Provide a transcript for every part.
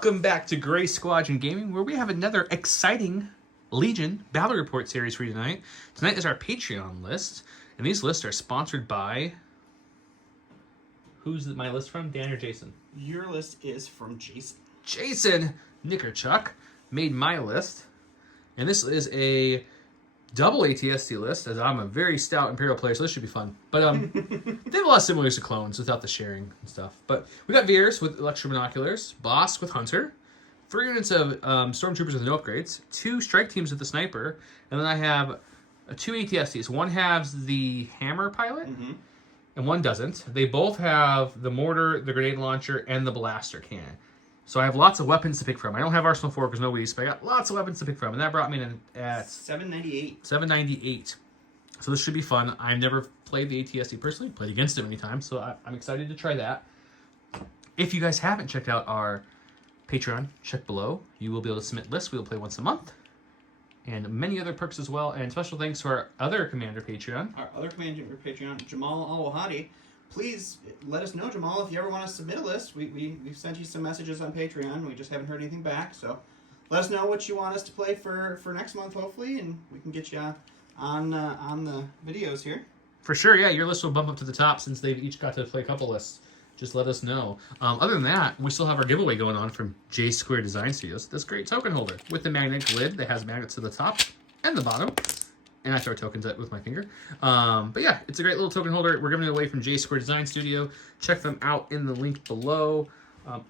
Welcome back to Gray Squadron Gaming, where we have another exciting Legion Battle Report series for you tonight. Tonight is our Patreon list, and these lists are sponsored by... Who's my list from? Dan or Jason? Your list is from Jason. Jason Nickerchuck made my list, and this is a double ATST list, as I'm a very stout Imperial player, so this should be fun. But they have a lot of similarities to clones without the sharing and stuff. But we got Veers with electro binoculars, Boss with Hunter, 3 units of Stormtroopers with no upgrades, 2 strike teams with the sniper, and then I have 2 ATSTs. One has the hammer pilot, and one doesn't. They both have the mortar, the grenade launcher, and the blaster cannon. So I have lots of weapons to pick from. I don't have Arsenal 4 because no Weast, but I got lots of weapons to pick from. And that brought me in at... 798. 798. So this should be fun. I've never played the ATST personally. Played against it many times, so I'm excited to try that. If you guys haven't checked out our Patreon, check below. You will be able to submit lists. We will play once a month. And many other perks as well. And special thanks to our other Commander Patreon. Our other Commander Patreon, Jamal Al-Wahadi. Please let us know, Jamal, if you ever want to submit a list. We've sent you some messages on Patreon. We just haven't heard anything back. So let us know what you want us to play for next month, hopefully, and we can get you on the videos here. For sure, yeah. Your list will bump up to the top since they've each got to play a couple lists. Just let us know. Other than that, we still have our giveaway going on from J Square Design Studios. This great token holder with the magnetic lid that has magnets to the top and the bottom. And I throw tokens at with my finger. But yeah, it's a great little token holder. We're giving it away from J Square Design Studio. Check them out in the link below.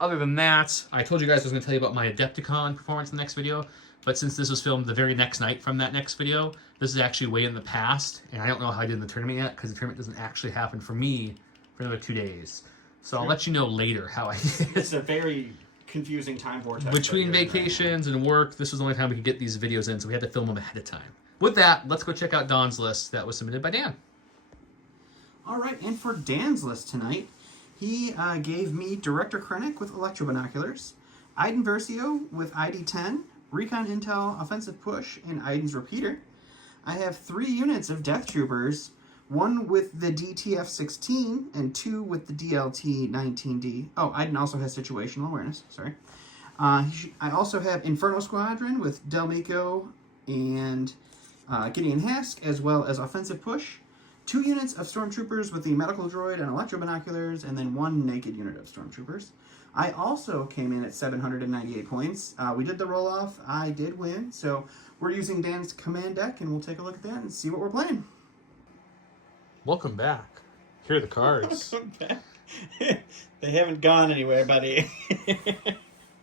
Other than that, I told you guys I was going to tell you about my Adepticon performance in the next video. But since this was filmed the very next night from that next video, this is actually way in the past. And I don't know how I did in the tournament yet, because the tournament doesn't actually happen for me for another 2 days. So I'll let you know later how I did. It's a very confusing time vortex. Between vacations and work, this was the only time we could get these videos in, so we had to film them ahead of time. With that, let's go check out Don's list that was submitted by Dan. All right, and for Dan's list tonight, he gave me Director Krennic with electro binoculars, Iden Versio with ID-10, Recon Intel Offensive Push, and Iden's Repeater. I have 3 units of Death Troopers, 1 with the DTF-16 and 2 with the DLT-19D. Oh, Iden also has situational awareness, sorry. I also have Inferno Squadron with Delmico and Gideon Hask, as well as Offensive Push, 2 units of Stormtroopers with the Medical Droid and Electro Binoculars, and then 1 naked unit of Stormtroopers. I also came in at 798 points. We did the roll-off. I did win, so we're using Dan's command deck, and we'll take a look at that and see what we're playing. Welcome back. Here are the cards. Welcome back. They haven't gone anywhere, buddy.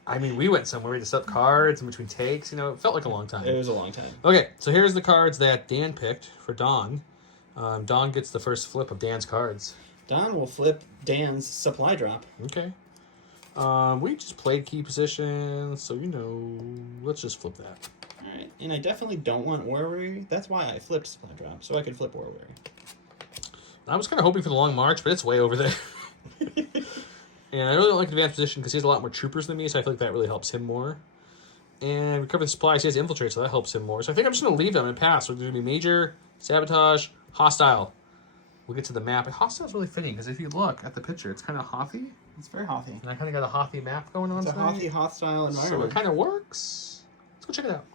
I mean, we went somewhere. We just up cards in between takes. You know, it felt like a long time. It was a long time. Okay, so here's the cards that Dan picked for Don. Don gets the first flip of Dan's cards. Don will flip Dan's supply drop. Okay. We just played key positions, so, you know, let's just flip that. All right, and I definitely don't want War Weary. That's why I flipped supply drop, so I could flip War Weary. I was kind of hoping for the Long March, but it's way over there. And I really don't like advanced position because he has a lot more troopers than me, so I feel like that really helps him more. And recover the supplies, he has infiltrate, so that helps him more. So I think I'm just going to leave them and pass. So there's going to be major, sabotage, hostile. We'll get to the map. Hostile's really fitting because if you look at the picture, it's kind of Hothy. It's very Hothy. And I kind of got a Hothy map going on. It's a Hothy, hostile environment. So it kind of works. Let's go check it out.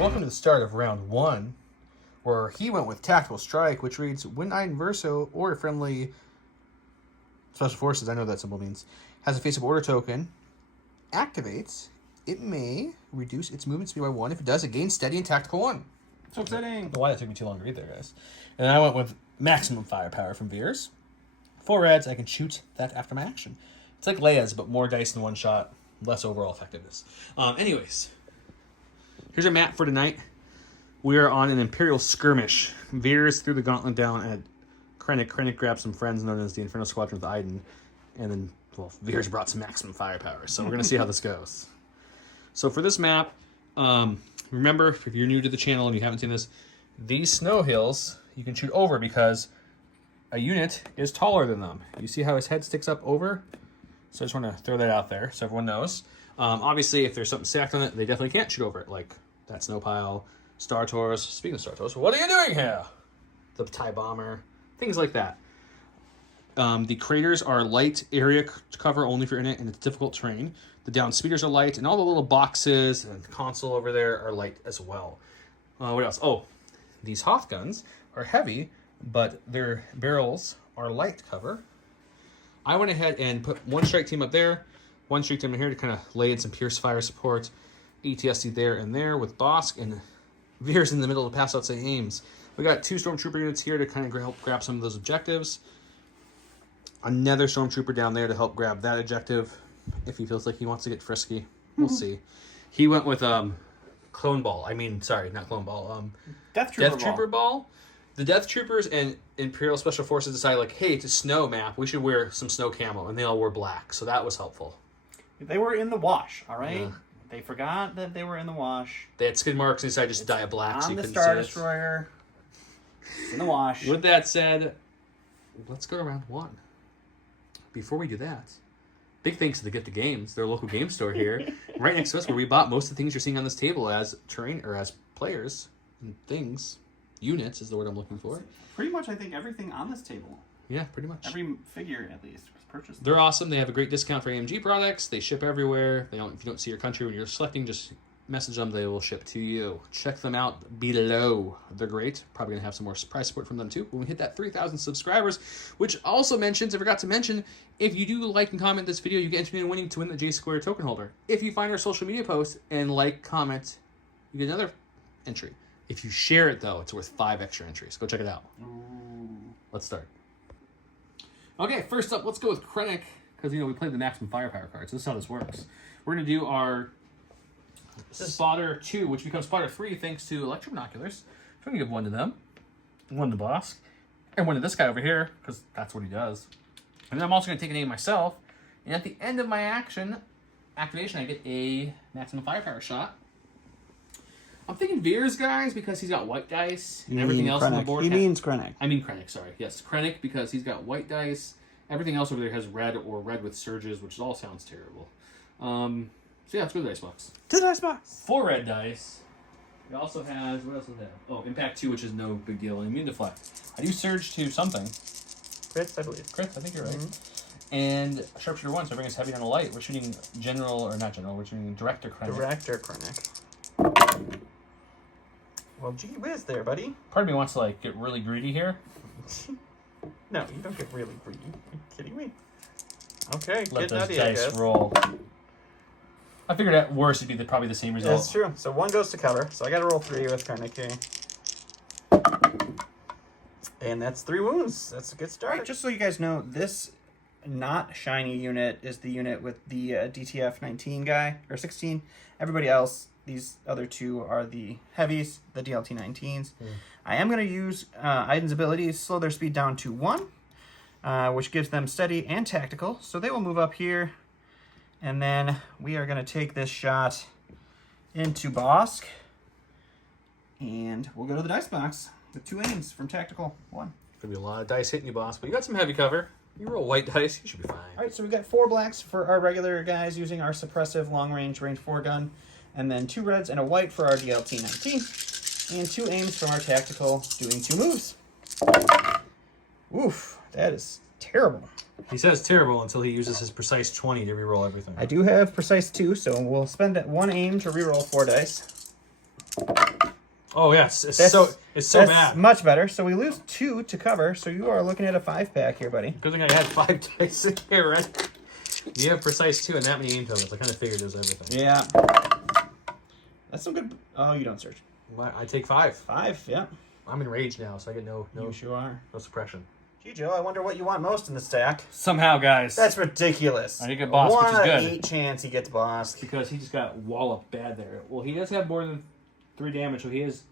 Welcome to the start of round 1, where he went with Tactical Strike, which reads, when Iden Verso or a friendly Special Forces, I know what that symbol means, has a face of order token, activates, it may reduce its movement speed by 1. If it does, it gains steady and tactical 1. So exciting. I don't know why that took me too long to read there, guys. And I went with maximum firepower from Veers. 4 reds, I can shoot that after my action. It's like Leia's, but more dice in one shot, less overall effectiveness. Anyways, here's our map for tonight. We are on an Imperial skirmish. Veers threw the gauntlet down at Krennic. Krennic grabbed some friends known as the Inferno Squadron with Iden. And then, well, Veers brought some maximum firepower. So we're going to see how this goes. So for this map, remember, if you're new to the channel and you haven't seen this, these snow hills you can shoot over because a unit is taller than them. You see how his head sticks up over? So I just want to throw that out there so everyone knows. Obviously, if there's something stacked on it, they definitely can't shoot over it, like that snow pile, Star Tours. Speaking of Star Tours, what are you doing here? The TIE Bomber, things like that. The craters are light area cover only for in it, and it's difficult terrain. The down speeders are light, and all the little boxes and the console over there are light as well. What else? Oh, these Hoth guns are heavy, but their barrels are light cover. I went ahead and put one strike team up there, one strike team in here to kind of lay in some Pierce fire support. ATST there and there with Bosk, and Veers in the middle to pass out some aims. We got 2 Stormtrooper units here to kind of help grab some of those objectives. Another Stormtrooper down there to help grab that objective if he feels like he wants to get frisky. We'll see. He went with Clone Ball. I mean, sorry, not Clone Ball. Death Trooper Ball. The Death Troopers and Imperial Special Forces decided, like, hey, it's a snow map. We should wear some snow camo, and they all wore black, so that was helpful. They were in the wash, all right? Yeah. They forgot that they were in the wash. They had skid marks and decided just to dye it black so you couldn't see it. On the Star Destroyer. In the wash. With that said, let's go to round 1. Before we do that, big thanks to the Get the Games, their local game store here, right next to us, where we bought most of the things you're seeing on this table as terrain or as players and things. Units is the word I'm looking for. Pretty much, I think everything on this table. Yeah, pretty much. Every figure, at least, was purchased. They're awesome. They have a great discount for AMG products. They ship everywhere. If you don't see your country when you're selecting, just message them. They will ship to you. Check them out below. They're great. Probably going to have some more surprise support from them, too, when we hit that 3,000 subscribers, which also mentions, I forgot to mention, if you do like and comment this video, you get entered in winning to win the J-Square token holder. If you find our social media post and like, comment, you get another entry. If you share it, though, it's worth 5 extra entries. Go check it out. Ooh. Let's start. Okay, first up, let's go with Krennic, because, we played the maximum firepower cards. This is how this works. We're going to do our Spotter 2, which becomes Spotter 3 thanks to electro binoculars. So we're going to give one to them, one to Bosk, and one to this guy over here, because that's what he does. And then I'm also going to take an aim myself, and at the end of my activation, I get a maximum firepower shot. I'm thinking Veers, guys, because he's got white dice and everything else on the board. He means Krennic. I mean Krennic, sorry. Yes, Krennic, because he's got white dice. Everything else over there has red or red with surges, which all sounds terrible. So yeah, let's go to the dice box. To the dice box. 4 red dice. It also has, what else does it have? Oh, Impact 2, which is no big deal. Immune Deflect. I do Surge to something. Crits, I believe. Crits, I think you're right. And Sharpshooter 1, so I bring us heavy on the light. We're shooting General, or not General, we're shooting Director Krennic. Director Krennic. Well, gee whiz there, buddy. Part of me wants to, get really greedy here. No, you don't get really greedy. Are you kidding me? Okay, Let get those nutty, I dice guess. roll. I figured at worst it'd be probably the same result. That's true. So 1 goes to cover. So I got to roll 3 with Krennic here. And that's 3 wounds. That's a good start. Right, just so you guys know, this not shiny unit is the unit with the DTF 19 guy, or 16. Everybody else, these other 2 are the heavies, the DLT 19s. I am going to use Aiden's abilities, slow their speed down to 1, which gives them steady and tactical. So they will move up here. And then we are going to take this shot into Bosk. And we'll go to the dice box with 2 aims from tactical 1. Could be a lot of dice hitting you, boss, but you got some heavy cover. You roll white dice, you should be fine. All right, so we got 4 blacks for our regular guys using our suppressive long-range range 4 gun. And then 2 reds and a white for our DLT 19. And 2 aims from our tactical doing 2 moves. Oof, that is terrible. He says terrible until he uses his precise 20 to reroll everything. I do have precise 2, so we'll spend that 1 aim to reroll 4 dice. Oh yes, it's so that's bad. Much better. So we lose 2 to cover. So you are looking at a 5-pack here, buddy. Good thing I had 5 dice in here, right? You have precise 2 and that many aim totals. I kind of figured it was everything. Yeah. That's some good. Oh, you don't search. What? I take 5. 5, yeah. I'm in rage now, so I get no. You sure are. No suppression. Gee, Joe, I wonder what you want most in the stack. Somehow, guys. That's ridiculous. I think a boss, which is good. 1 out of 8 chance he gets boss. Because he just got walloped bad there. Well, he does have more than 3 damage, so he is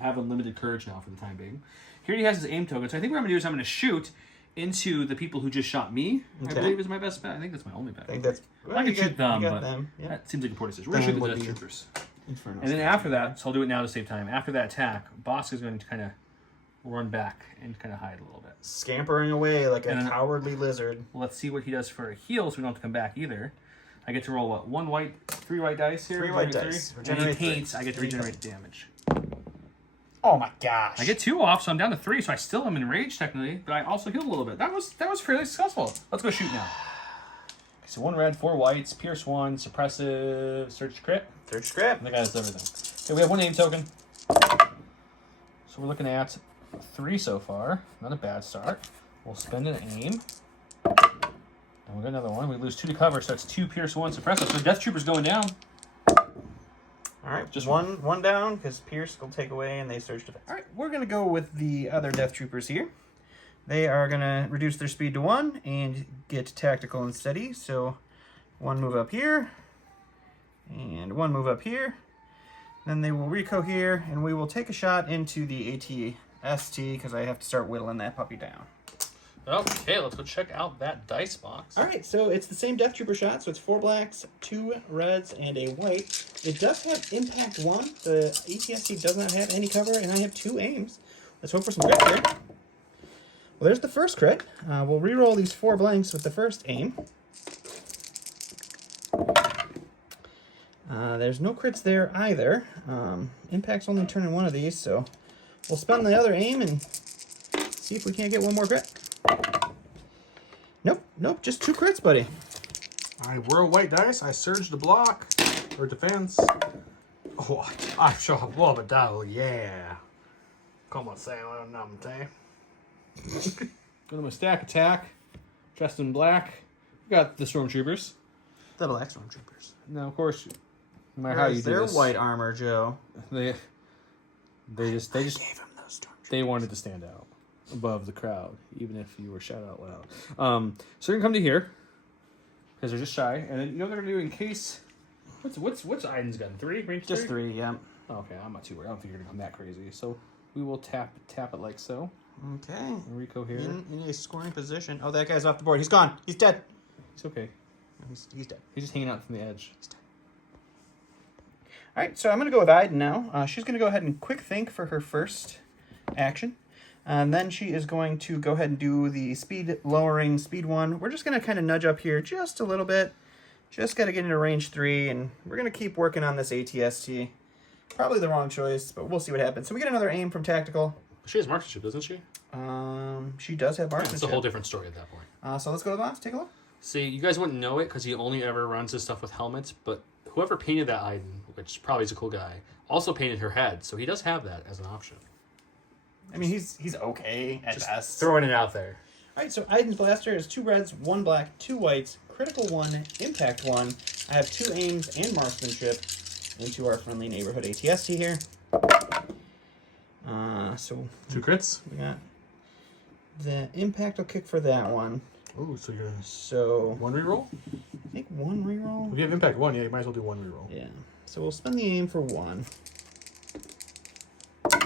have unlimited courage now for the time being. Here he has his aim token. So I think what I'm going to do is I'm going to shoot into the people who just shot me. Okay. I believe is my best bet. I think that's my only bet. I think that's. Well, I can shoot them, but yeah. that seems like a poor decision. We're going to shoot the Death Troopers. And then after that, so I'll do it now to save time. After that attack, Bosk is going to kind of run back and kind of hide a little bit. Scampering away like a cowardly lizard. Let's see what he does for a heal so we don't have to come back either. I get to roll, what, 1 white, 3 white dice here? 3 white dice. And he paints, I get to regenerate damage. Oh my gosh. I get 2 off, so I'm down to 3, so I still am enraged technically, but I also healed a little bit. That was fairly successful. Let's go shoot now. Okay, so 1 red, 4 whites, pierce 1, suppressive, search crit. Search crit. I think that's everything. Okay, we have 1 aim token. So we're looking at 3 so far. Not a bad start. We'll spend an aim. And we'll get another 1. We lose 2 to cover, so it's 2 pierce 1 suppressive. So Death Trooper's going down. All right, just one down because Pierce will take away and they search defense. All right, we're going to go with the other Death Troopers here. They are going to reduce their speed to 1 and get tactical and steady. So 1 move up here and 1 move up here. Then they will reco here and we will take a shot into the ATST because I have to start whittling that puppy down. Okay, let's go check out that dice box. All right, so it's the same Death Trooper shot. So it's 4 blacks, 2 reds, and a white. It does have impact 1. The ATST does not have any cover, and I have 2 aims. Let's hope for some crit here. Well, there's the first crit. We'll re-roll these 4 blanks with the first aim. There's no crits there either. Impact's only turning 1 of these, so we'll spend the other aim and see if we can't get 1 more crit. Nope, just 2 crits, buddy. All right, we're a white dice. I surged the block or defense. Oh, I show up love a dog, yeah. Come on, say namte. Go to my stack attack. Dressed in black. We got the stormtroopers. The black stormtroopers. Now, of course, no matter how you do their this, white armor, Joe? they just gave him those stormtroopers. they wanted to stand out above the crowd, even if you were shout out loud. So you're gonna come to here because they're just shy, and then you know what they're gonna do in case. What's Aiden's gun? 3 range? Just 3, yeah. Okay, I'm not too worried. I don't think you're gonna come that crazy. So we will tap it like so. Okay. Enrico here. In a scoring position. Oh, that guy's off the board. He's gone. He's dead. It's okay. He's dead. He's just hanging out from the edge. He's dead. All right, so I'm going to go with Aiden now. She's going to go ahead and quick think for her first action. And then she is going to go ahead and do the speed lowering, speed 1. We're just going to kind of nudge up here just a little bit. Just got to get into range 3, and we're going to keep working on this ATST. Probably the wrong choice, but we'll see what happens. So we get another aim from Tactical. She has marksmanship, doesn't she? She does have marksmanship. It's a whole different story at that point. So let's go to the box. Take a look. See, you guys wouldn't know it because he only ever runs his stuff with helmets, but whoever painted that Aiden, which probably is a cool guy, also painted her head, so he does have that as an option. I mean, he's okay at best. Throwing it out there. All right, so Aiden's blaster is 2 reds, 1 black, 2 whites, critical 1, impact 1. I have 2 aims and marksmanship into our friendly neighborhood ATST here. So 2 crits. we got the impact will kick for that one. Oh, so you're So 1 reroll? I think 1 reroll. If you have impact 1, yeah, you might as well do 1 reroll. Yeah. So we'll spend the aim for 1. You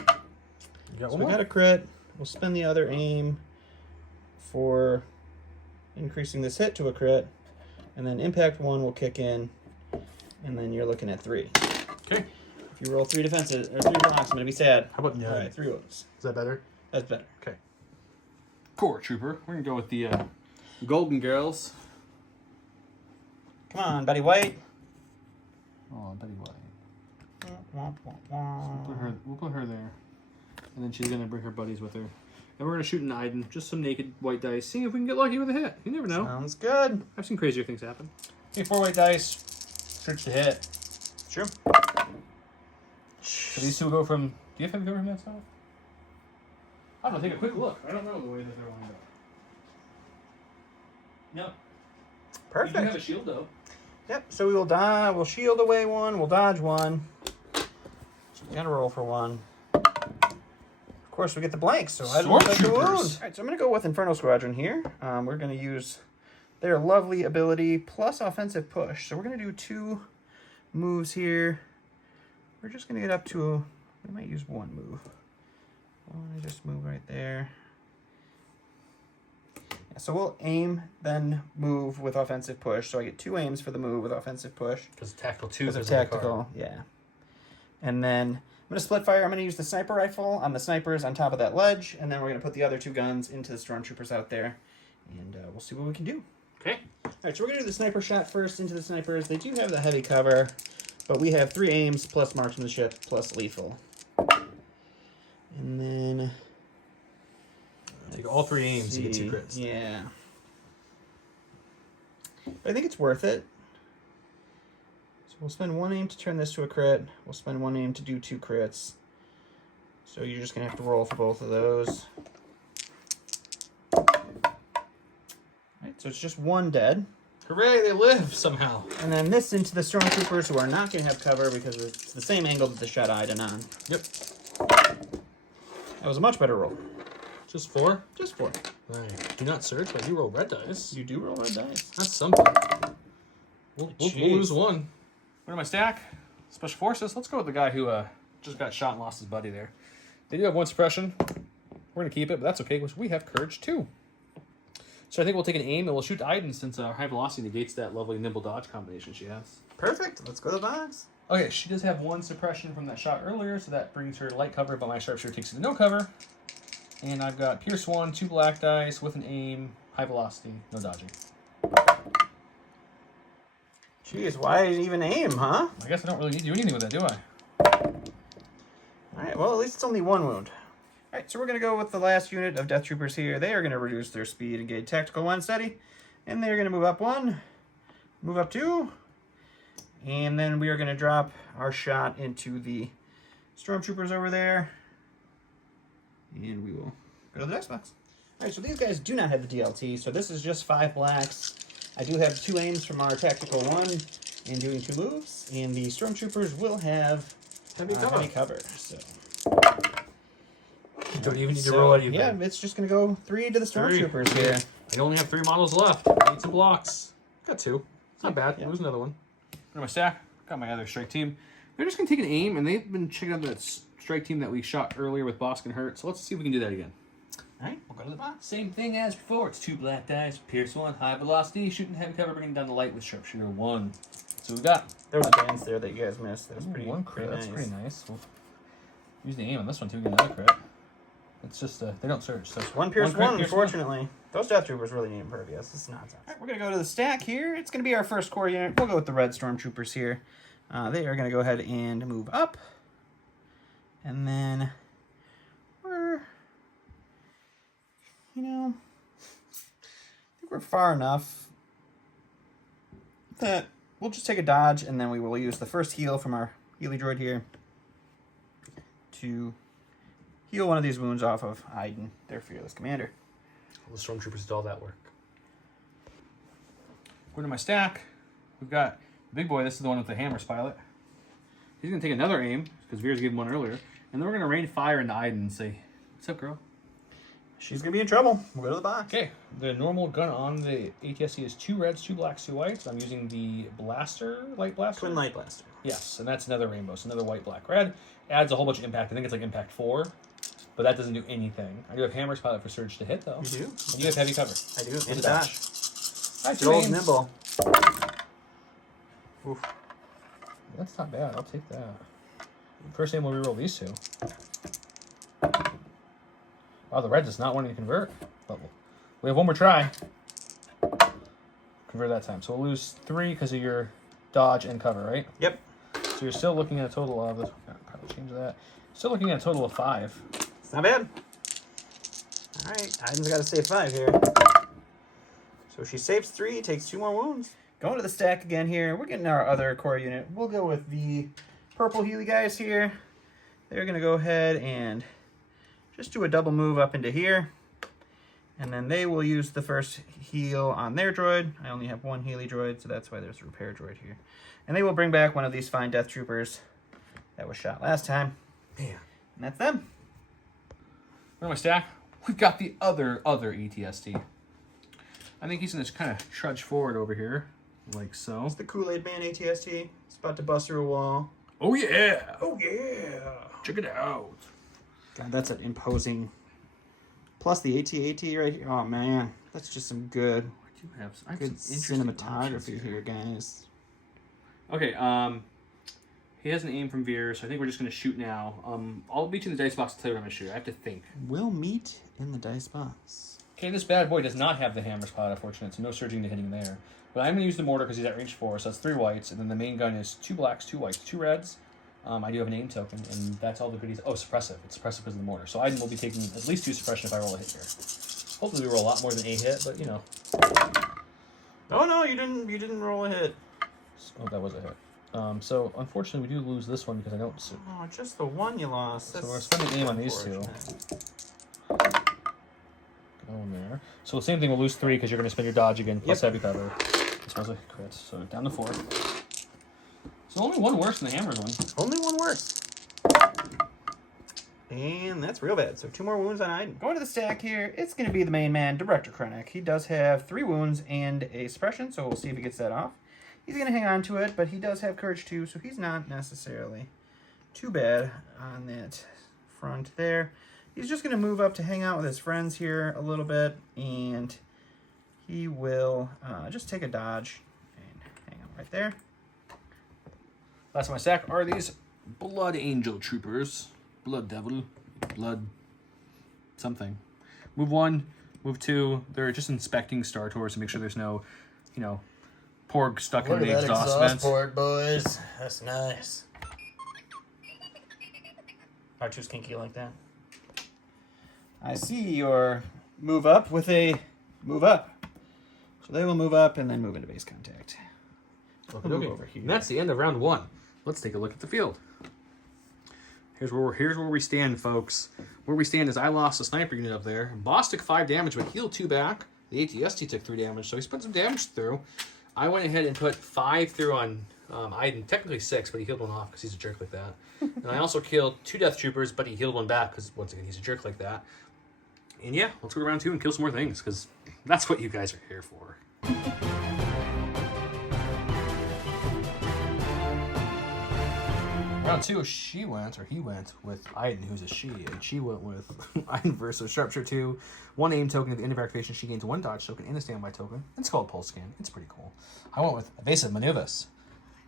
got So one we got a crit. We'll spend the other aim for increasing this hit to a crit. And then impact 1 will kick in. And then you're looking at 3. Okay. If you roll 3 defenses or 3 blocks, I'm gonna be sad. How about All right, 3 rolls. Is that better? That's better. Okay. Core Trooper. We're gonna go with the Golden Girls. Come on, Betty White. Oh, Betty White. We'll put her there. And then she's gonna bring her buddies with her. And we're gonna shoot an Aiden, just some naked white dice, seeing if we can get lucky with a hit. You never know. Sounds good. I've seen crazier things happen. Okay, 4 white dice. Search the hit. Sure. So these two will go from. Do you have heavy cover from that stuff? I don't know. Take a quick look. I don't know the way that they're lined up. No. Perfect. You do have a shield though. Yep. So we will die. We'll shield away 1. We'll dodge 1. So we gotta roll for 1. Of course, we get the blank. So I don't have to wound. All right. So I'm gonna go with Inferno Squadron here. We're gonna use their lovely ability plus offensive push. So we're gonna do 2 moves here. We're just gonna get up to. We might use 1 move. Just move right there. Yeah, so we'll aim, then move with offensive push. So I get 2 aims for the move with offensive push. Because tactical 2 is tactical, yeah. And then I'm going to split fire. I'm going to use the sniper rifle on the snipers on top of that ledge. And then we're going to put the other 2 guns into the stormtroopers out there. And we'll see what we can do. Okay. All right, so we're going to do the sniper shot first into the snipers. They do have the heavy cover, but we have 3 aims plus marksmanship plus lethal. all 3 aims to get 2 crits. Yeah. But I think it's worth it. So we'll spend 1 aim to turn this to a crit. We'll spend 1 aim to do 2 crits. So you're just going to have to roll for both of those. Alright, so it's just 1 dead. Hooray, they live somehow. And then this into the Stormtroopers, who are not going to have cover because it's the same angle that the shot Iden on. Yep. That was a much better roll. Just 4? Just 4. Right. Do not search, but you roll red dice. You do roll red dice. That's something. We'll lose 1. What am I stack? Special Forces. Let's go with the guy who just got shot and lost his buddy there. They do have 1 suppression. We're going to keep it, but that's okay, because we have Courage 2. So I think we'll take an aim and we'll shoot Iden since high velocity negates that lovely nimble dodge combination she has. Perfect. Let's go to the box. Okay, she does have 1 suppression from that shot earlier, so that brings her light cover, but my sharpshooter takes it to no cover. And I've got Pierce 1, 2 black dice with an aim, high velocity, no dodging. Jeez, why even aim, huh? I guess I don't really need to do anything with that, do I? Alright, well, at least it's only 1 wound. Alright, so we're going to go with the last unit of Death Troopers here. They are going to reduce their speed and get tactical 1 steady. And they're going to move up 1, move up 2, and then we are going to drop our shot into the Stormtroopers over there. And we will go to the next box. Alright, so these guys do not have the DLT, so this is just 5 blacks. I do have 2 aims from our tactical 1 and doing 2 moves, and the Stormtroopers will have heavy cover. So you don't even need to roll anything. Yeah, it's just going to go 3 to the Stormtroopers here. I only have 3 models left. I need some blocks. Got 2. It's not bad. Yeah. Lose another one. Got my stack. Got my other strike team. They're just going to take an aim, and they've been checking out that strike team that we shot earlier with Bosk and Hurt. So let's see if we can do that again. Alright, we'll go to the box. Same thing as before. It's 2 black dice, Pierce 1, high velocity, shooting heavy cover, bringing down the light with sharpshooter 1. So we got. There was a dance there that you guys missed. That was pretty, 1 crit. pretty That's nice. pretty nice. We'll use the aim on this one too. Get another crit. It's just they don't search. So 1 Pierce crit, 1, Pierce unfortunately. Those Death Troopers really need impervious. It's nonsense. Alright, we're going to go to the stack here. It's going to be our first core unit. We'll go with the red Stormtroopers here. They are going to go ahead and move up. And then we're, I think we're far enough that we'll just take a dodge, and then we will use the first heal from our Healy droid here to heal one of these wounds off of Iden, their fearless commander. All the Stormtroopers did all that work. Going to my stack, we've got the big boy. This is the one with the Hammers pilot. He's going to take another aim, because Veers gave him one earlier. And then we're going to rain fire into Iden and say, "What's up, girl?" She's going to be in trouble. We'll go to the box. Okay, the normal gun on the ATST is 2 reds, 2 blacks, 2 whites. I'm using the blaster, light blaster. Twin light blaster. Yes, and that's another rainbow, so another white, black, red. Adds a whole bunch of impact. I think it's like impact 4, but that doesn't do anything. I do have Hammers pilot for surge to hit, though. You do? And you have heavy cover. I do. With And a dodge. All right, Good old nimble. Oof. That's not bad. I'll take that. First aim, we'll reroll these 2. Wow, the red does not want to convert. But we have 1 more try. Convert that time. So we'll lose 3 because of your dodge and cover, right? Yep. So you're still looking at a total of... Probably change that. Still looking at a total of 5. It's not bad. Alright, Iden's got to save 5 here. So she saves 3, takes 2 more wounds. Going to the stack again here. We're getting our other core unit. We'll go with the purple Healy guys here. They're going to go ahead and just do a double move up into here. And then they will use the first heal on their droid. I only have 1 Healy droid, so that's why there's a repair droid here. And they will bring back one of these fine Death Troopers that was shot last time. Man. And that's them. Where's my stack? We've got the other ATST. I think he's going to kind of trudge forward over here, like so. It's the Kool-Aid Man ATST. It's about to bust through a wall. Oh, yeah. Oh, yeah. Check it out. God, that's an imposing. Plus the AT-AT right here. Oh, man. That's just some good, I have good some cinematography here, guys. Okay, he has an aim from Veers, so I think we're just going to shoot now. I'll meet you in the dice box to tell you what I'm going to shoot. I have to think. We'll meet in the dice box. Okay, this bad boy does not have the hammer spot, unfortunately, so no surging to hitting there. But I'm going to use the mortar because he's at range 4, so that's 3 whites, and then the main gun is 2 blacks, 2 whites, 2 reds. I do have a name token, and that's all the goodies. Oh, suppressive. It's suppressive because of the mortar. So Iden will be taking at least 2 suppression if I roll a hit here. Hopefully we roll a lot more than a hit, but you know. Oh no, you didn't roll a hit. Oh, that was a hit. So unfortunately we do lose this one because I don't. Oh, just the one you lost. So we're spending aim on these two. Going there. So same thing, we'll lose 3 because you're going to spend your dodge again, plus heavy cover. Especially crits. So down to 4. So only one worse than the hammer's one. Only one worse. And that's real bad. So 2 more wounds on Iden. Going to the stack here, it's going to be the main man, Director Krennic. He does have 3 wounds and a suppression, so we'll see if he gets that off. He's going to hang on to it, but he does have courage too, so he's not necessarily too bad on that front there. He's just going to move up to hang out with his friends here a little bit, and he will just take a dodge and hang out right there. Last of my stack are these Blood Angel Troopers. Blood Devil. Blood something. Move 1, move 2. They're just inspecting Star Tours to make sure there's no, you know, porg stuck in the exhaust vents. port, boys. That's nice. R2's kinky like that. I see your move up with a move up. So they will move up and then move into base contact. We'll move over here. And that's the end of round 1. Let's take a look at the field. Here's where we stand, folks. Where we stand is I lost a sniper unit up there. Boss took 5 damage, but healed 2 back. The ATST took 3 damage, so he's put some damage through. I went ahead and put 5 through on Iden. Technically 6, but he healed 1 off because he's a jerk like that. And I also killed 2 Death Troopers, but he healed 1 back because, once again, he's a jerk like that. And yeah, let's go to round 2 and kill some more things, because that's what you guys are here for. Round 2, he went with Iden, who's a she, and she went with Iden versus Sharpshooter 2. 1 aim token at the end of activation, she gains 1 dodge token and a standby token. It's called Pulse Scan. It's pretty cool. I went with Evasive Maneuvers.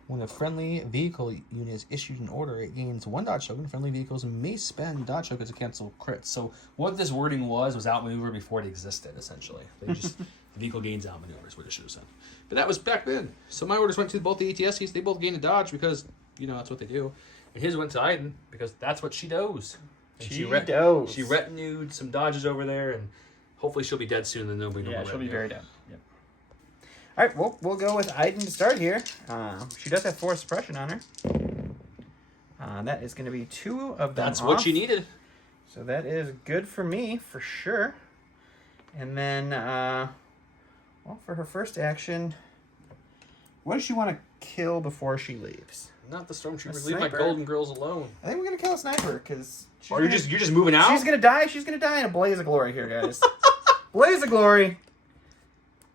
When a friendly vehicle unit is issued an order, it gains 1 dodge token. Friendly vehicles may spend dodge tokens to cancel crits. So what this wording was outmaneuver before it existed, essentially. They just, the vehicle gains outmaneuvers, what it should have said. But that was back then. So my orders went to both the ATSTs. They both gained a dodge because, you know, that's what they do. And his went to Iden because that's what she does. And she retinued some dodges over there, and hopefully she'll be dead soon, and then nobody knows. Yeah, she'll be very dead. Yep. All right, we'll go with Iden to start here. She does have 4 suppression on her. That is going to be 2 of them. That's what you needed. So that is good for me, for sure. And then, well, for her first action, what does she want to kill before she leaves? Not the Stormtroopers. Leave my golden girls alone. I think we're gonna kill a sniper because. Or you're just moving out. She's gonna die. She's gonna die in a blaze of glory here, guys. Blaze of glory.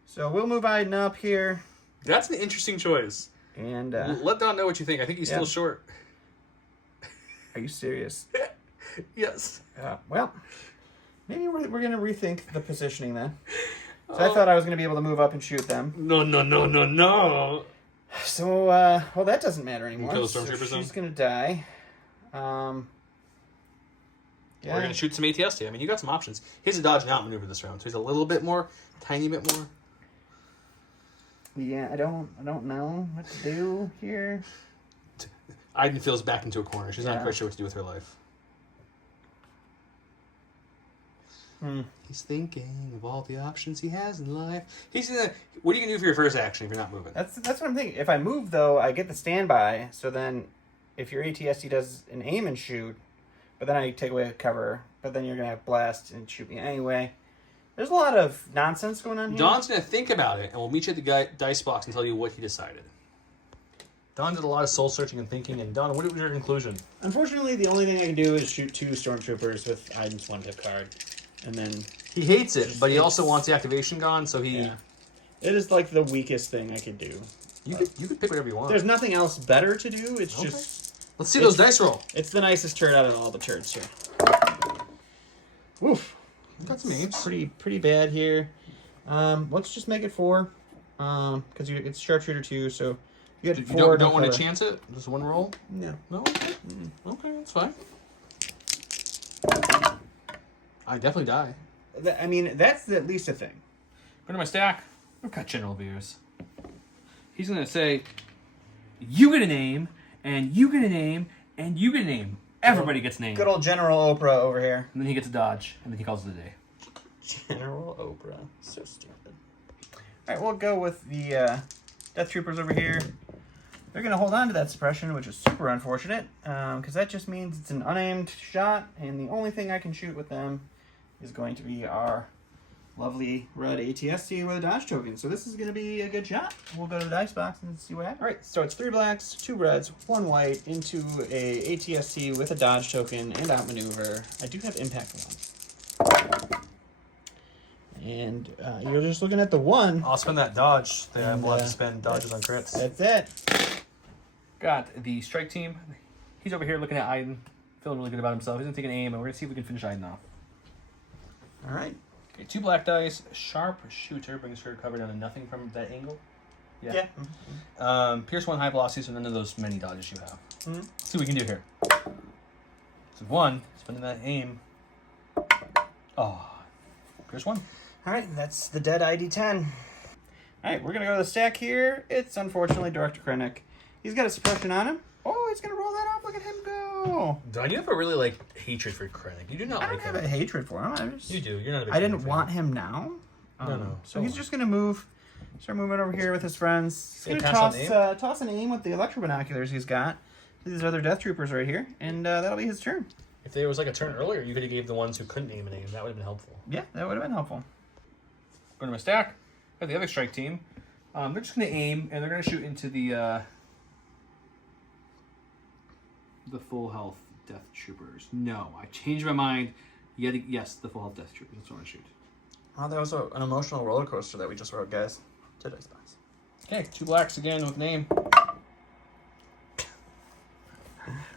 So we'll move Iden up here. That's an interesting choice. And let Don know what you think. I think he's still short. Are you serious? Yes. Well, maybe we're gonna rethink the positioning then. So I thought I was gonna be able to move up and shoot them. No. So, well, that doesn't matter anymore. Kill the Stormtroopers, so she's going to die. Yeah. We're going to shoot some ATST. I mean, you got some options. He's a dodge and out maneuver this round, so he's a little bit more, tiny bit more. Yeah, I don't know what to do here. Iden feels back into a corner. She's not quite sure what to do with her life. He's thinking of all the options he has in life. He's gonna. What are you gonna do for your first action if you're not moving? That's what I'm thinking. If I move though, I get the standby. So then, if your ATST does an aim and shoot, but then I take away cover, but then you're gonna have blast and shoot me anyway. There's a lot of nonsense going on here. Don's gonna think about it, and we'll meet you at the dice box and tell you what he decided. Don did a lot of soul searching and thinking. And Don, what was your conclusion? Unfortunately, the only thing I can do is shoot 2 Stormtroopers with Iden's 1-tip card. And then he hates it, but he also wants the activation gone, so he. Yeah. It is like the weakest thing I could do. You could pick whatever you want. There's nothing else better to do. It's just. Let's see those dice roll. It's the nicest turd out of all the turds here. Oof. Got some names. Pretty bad here. Let's just make it 4. Because it's sharpshooter 2, so you get 4. You don't want to chance it? Just 1 roll? No. No. Okay, that's fine. I definitely die. I mean, that's at least a thing. Go to my stack. I've got General Veers. He's going to say, you get a name, and you get a name, and you get a name. Everybody gets named. Good old General Oprah over here. And then he gets a dodge, and then he calls it a day. General Oprah. So stupid. All right, we'll go with the Death Troopers over here. They're going to hold on to that suppression, which is super unfortunate, because that just means it's an unaimed shot, and the only thing I can shoot with them is going to be our lovely red ATST with a dodge token. So this is going to be a good shot. We'll go to the dice box and see what happens. All right, so it's 3 blacks, 2 reds, 1 white into a ATST with a dodge token and outmaneuver. I do have impact 1. And you're just looking at the 1. I'll spend that dodge. They have a lot to spend dodges on crits. That's it. Got the strike team. He's over here looking at Iden, feeling really good about himself. He's going to take an aim, and we're going to see if we can finish Iden off. All right. Okay, 2 black dice. Sharp shooter brings her cover down to nothing from that angle. Yeah. Pierce 1 high velocity, so none of those many dodges you have. Let's see what we can do here. So 1, spending that aim. Oh, Pierce 1. All right, that's the dead ID10. All right, we're going to go to the stack here. It's unfortunately Director Krennic. He's got a suppression on him. Oh, he's going to roll that off. Look at him go. Don, you have a really, hatred for Krennic. You do not I don't have a hatred for him. You do. You're not a big I didn't fan. want him now. No. So he's just going to start moving over here with his friends. He's going to toss an aim with the electro binoculars he's got to these other Death Troopers right here, and that'll be his turn. If there was a turn earlier, you could have gave the ones who couldn't aim an aim. That would have been helpful. Yeah, that would have been helpful. Going to my stack. Got the other strike team. They're just going to aim, and they're going to shoot into the full health Death Troopers. No, I changed my mind. Yes, the full health Death Troopers. That's what I want to shoot. Oh, that was an emotional roller coaster that we just wrote, guys. To dice box. Okay, 2 blacks again with name. All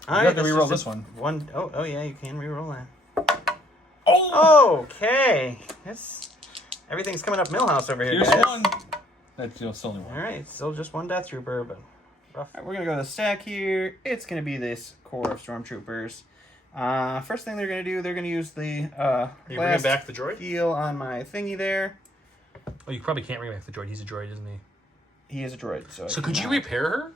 right, you have to reroll this one. Oh, yeah, you can reroll that. Oh! Okay. Everything's coming up Millhouse over here, Here's guys. 1. That's still only 1. All right, still just 1 Death Trooper, but rough. All right, we're going to go to the stack here. It's going to be this core of Stormtroopers. First thing they're going to do, they're going to use the Are you bringing back the droid? heal on my thingy there. Oh, you probably can't bring back the droid. He's a droid, isn't he? He is a droid, so... So could you repair her?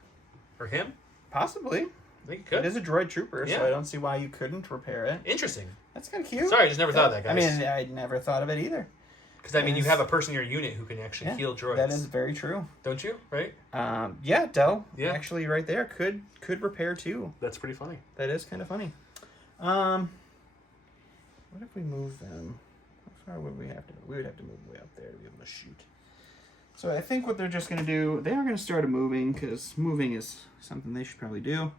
Or him? Possibly. I think you could. It is a droid trooper, Yeah. so I don't see why you couldn't repair it. Interesting. That's kind of cute. Sorry, I just never thought of that, guys. I mean, I never thought of it either. Because, you have a person in your unit who can actually heal droids. That is very true. Don't you? Right? Yeah, Del. Yeah. Actually, right there could repair too. That's pretty funny. That is kind of funny. What if we move them? How far would we have to? We would have to move way up there to be able to shoot. So I think what they're just going to do, they are going to start moving, because moving is something they should probably do.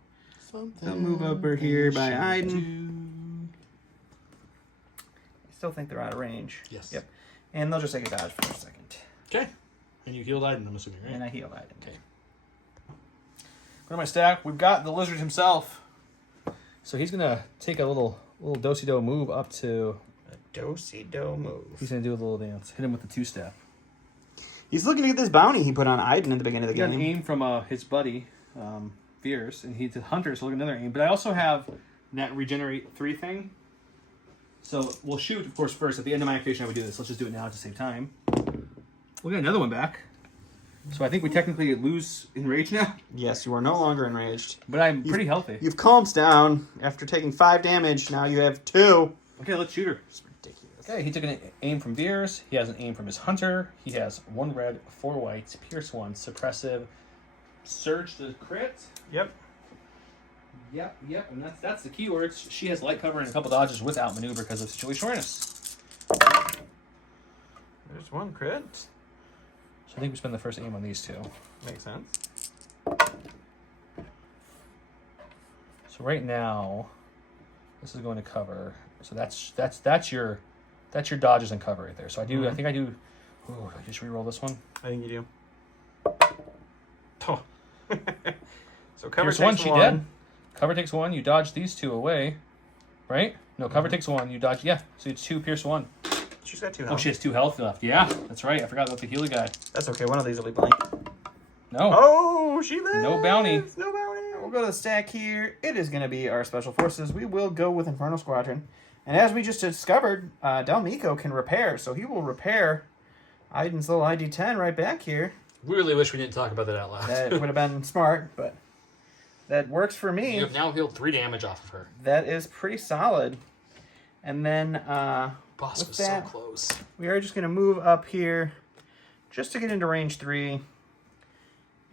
They'll move over here by Iden. I still think they're out of range. Yes. Yep. And they'll just take a dodge for a second. Okay. And you healed Iden, I'm assuming, right? And I heal Iden. Okay. Go to my stack. We've got the lizard himself. So he's going to take a little do-si-do move up to... A do-si-do move. He's going to do a little dance. Hit him with the 2-step. He's looking to get this bounty he put on Iden at the beginning of the He got game. an aim from his buddy, Veers, and he's a hunter, so look at another aim. But I also have that regenerate 3 thing. So we'll shoot, of course, first. At the end of my activation, I would do this. Let's just do it now to save time. We'll get another one back. So I think we technically lose enrage now. Yes, you are no longer enraged. But I'm pretty healthy. You've calmed down after taking 5 damage. Now you have 2. Okay, let's shoot her. It's ridiculous. Okay, he took an aim from Veers. He has an aim from his hunter. He has 1 red, 4 whites, pierce 1, suppressive, surge the crit. Yep. Yep, and that's the keywords. She has light cover and a couple dodges without maneuver because of situation awareness. There's 1 crit. So I think we spend the first aim on these 2. Makes sense. So right now, this is going to cover. So that's your dodges and cover right there. So I do. I think I do. Oh, I just reroll this one. I think you do. Oh. So cover Here's takes 1. She dead. Cover takes 1. You dodge these 2 away, right? No, cover takes 1. You dodge. Yeah. So it's 2. Pierce 1. She's got 2 Oh, health. she has 2 health left. Yeah, that's right. I forgot about the healer guy. That's okay. One of these will be blank. No. Oh, she lives. No bounty. No bounty. We'll go to the stack here. It is going to be our special forces. We will go with Infernal Squadron. And as we just discovered, Del Miko can repair. So he will repair Iden's little ID-10 right back here. Really wish we didn't talk about that out loud. That would have been smart, but that works for me. You have now healed 3 damage off of her. That is pretty solid. And then Boss with was that, so close. we are just going to move up here just to get into range 3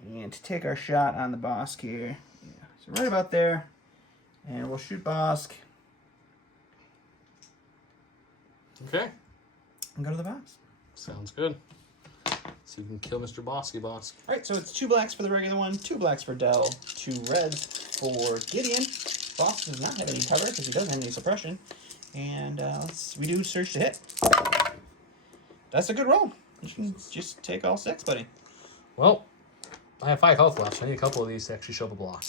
and to take our shot on the Bosk here. Yeah, so right about there, and we'll shoot Bosk Okay. and go to the box. Sounds good. So you can kill Mr. Bosky Bosk. All right, so it's 2 blacks for the regular one, 2 blacks for Dell, 2 reds for Gideon. Bosk does not have any cover because he doesn't have any suppression. And we do Surge to hit. That's a good roll. You can just take all 6, buddy. Well, I have 5 health left, so I need a couple of these to actually show the block.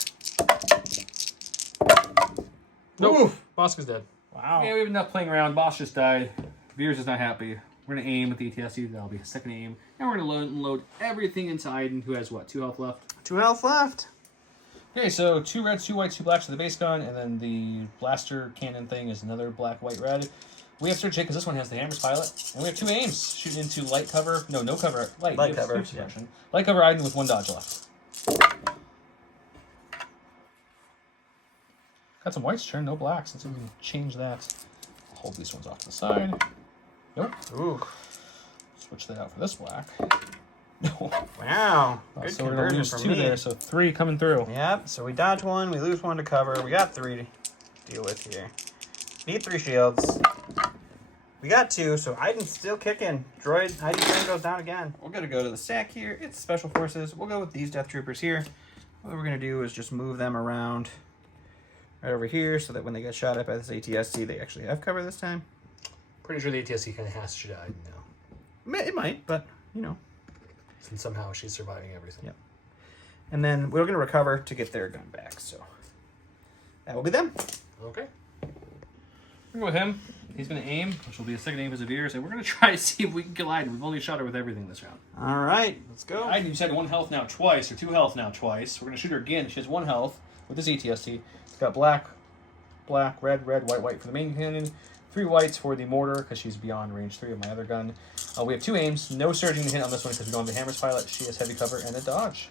Nope. Bosk is dead. Wow. Yeah, we've been up playing around. Boss just died. Veers is not happy. We're going to aim with the ATST. That'll be a second aim. And we're going to load everything into Iden, who has, what, 2 health left? 2 health left. Okay, so 2 reds, 2 whites, 2 blacks for the base gun, and then the blaster cannon thing is another black, white, red. We have Surge hit because this one has the Hammer's pilot. And we have 2 aims, shooting into light cover. No cover. Light cover. Yeah. Light cover Iden with 1 dodge left. Got some whites turn, no blacks. Let's see if we can change that. I'll hold these ones off to the side. Nope. Ooh. Switch that out for this black. No. Wow. Good So we're going to lose 2 there, so 3 coming through. Yep, so we dodge 1, we lose 1 to cover. We got 3 to deal with here. Need 3 shields. We got 2, so Iden's still kicking. Droid, ID goes down again. We're going to go to the stack here. It's Special Forces. We'll go with these Death Troopers here. What we're going to do is just move them around right over here so that when they get shot at by this ATSC, they actually have cover this time. Pretty sure the ATSC kind of has to shoot Iden now. It might, but, you know. And somehow she's surviving everything. Yep. And then we're going to recover to get their gun back, so that will be them. Okay. We're going to go with him. He's going to aim, which will be a second aim as a Veers, and we're going to try to see if we can kill Iden. We've only shot her with everything this round. All right, let's go. Iden, you said 1 health now twice, or 2 health now twice. We're going to shoot her again. She has 1 health with this ATST. It's got black, red, white for the main cannon. 3 whites for the mortar, because she's beyond range 3 of my other gun. We have 2 aims. No surging to hit on this one because we don't have the Hammer's pilot. She has heavy cover and a dodge.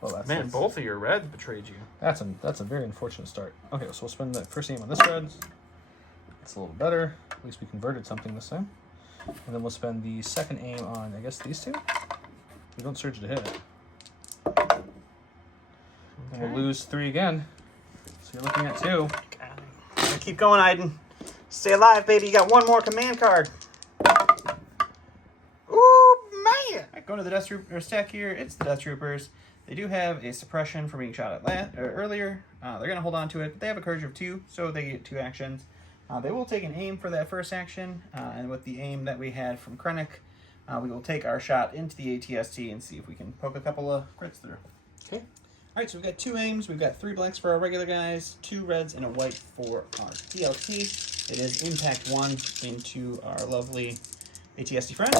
Well, that's both of your reds betrayed you. That's a very unfortunate start. Okay, so we'll spend the first aim on this red. It's a little better. At least we converted something this time. And then we'll spend the second aim on, I guess, these 2. We don't surge to hit it. Okay. And we'll lose 3 again. So you're looking at 2. Keep going, Iden. Stay alive, baby. You got 1 more command card. Ooh, man. Right, going to the Death Trooper stack here. It's the Death Troopers. They do have a suppression for being shot at earlier. They're going to hold on to it, but they have a courage of 2, so they get 2 actions. They will take an aim for that first action, and with the aim that we had from Krennic, we will take our shot into the ATST and see if we can poke a couple of crits through. Okay. All right, so we've got 2 aims. We've got 3 blacks for our regular guys, 2 reds, and a white for our PLT. It is impact 1 into our lovely ATST friend.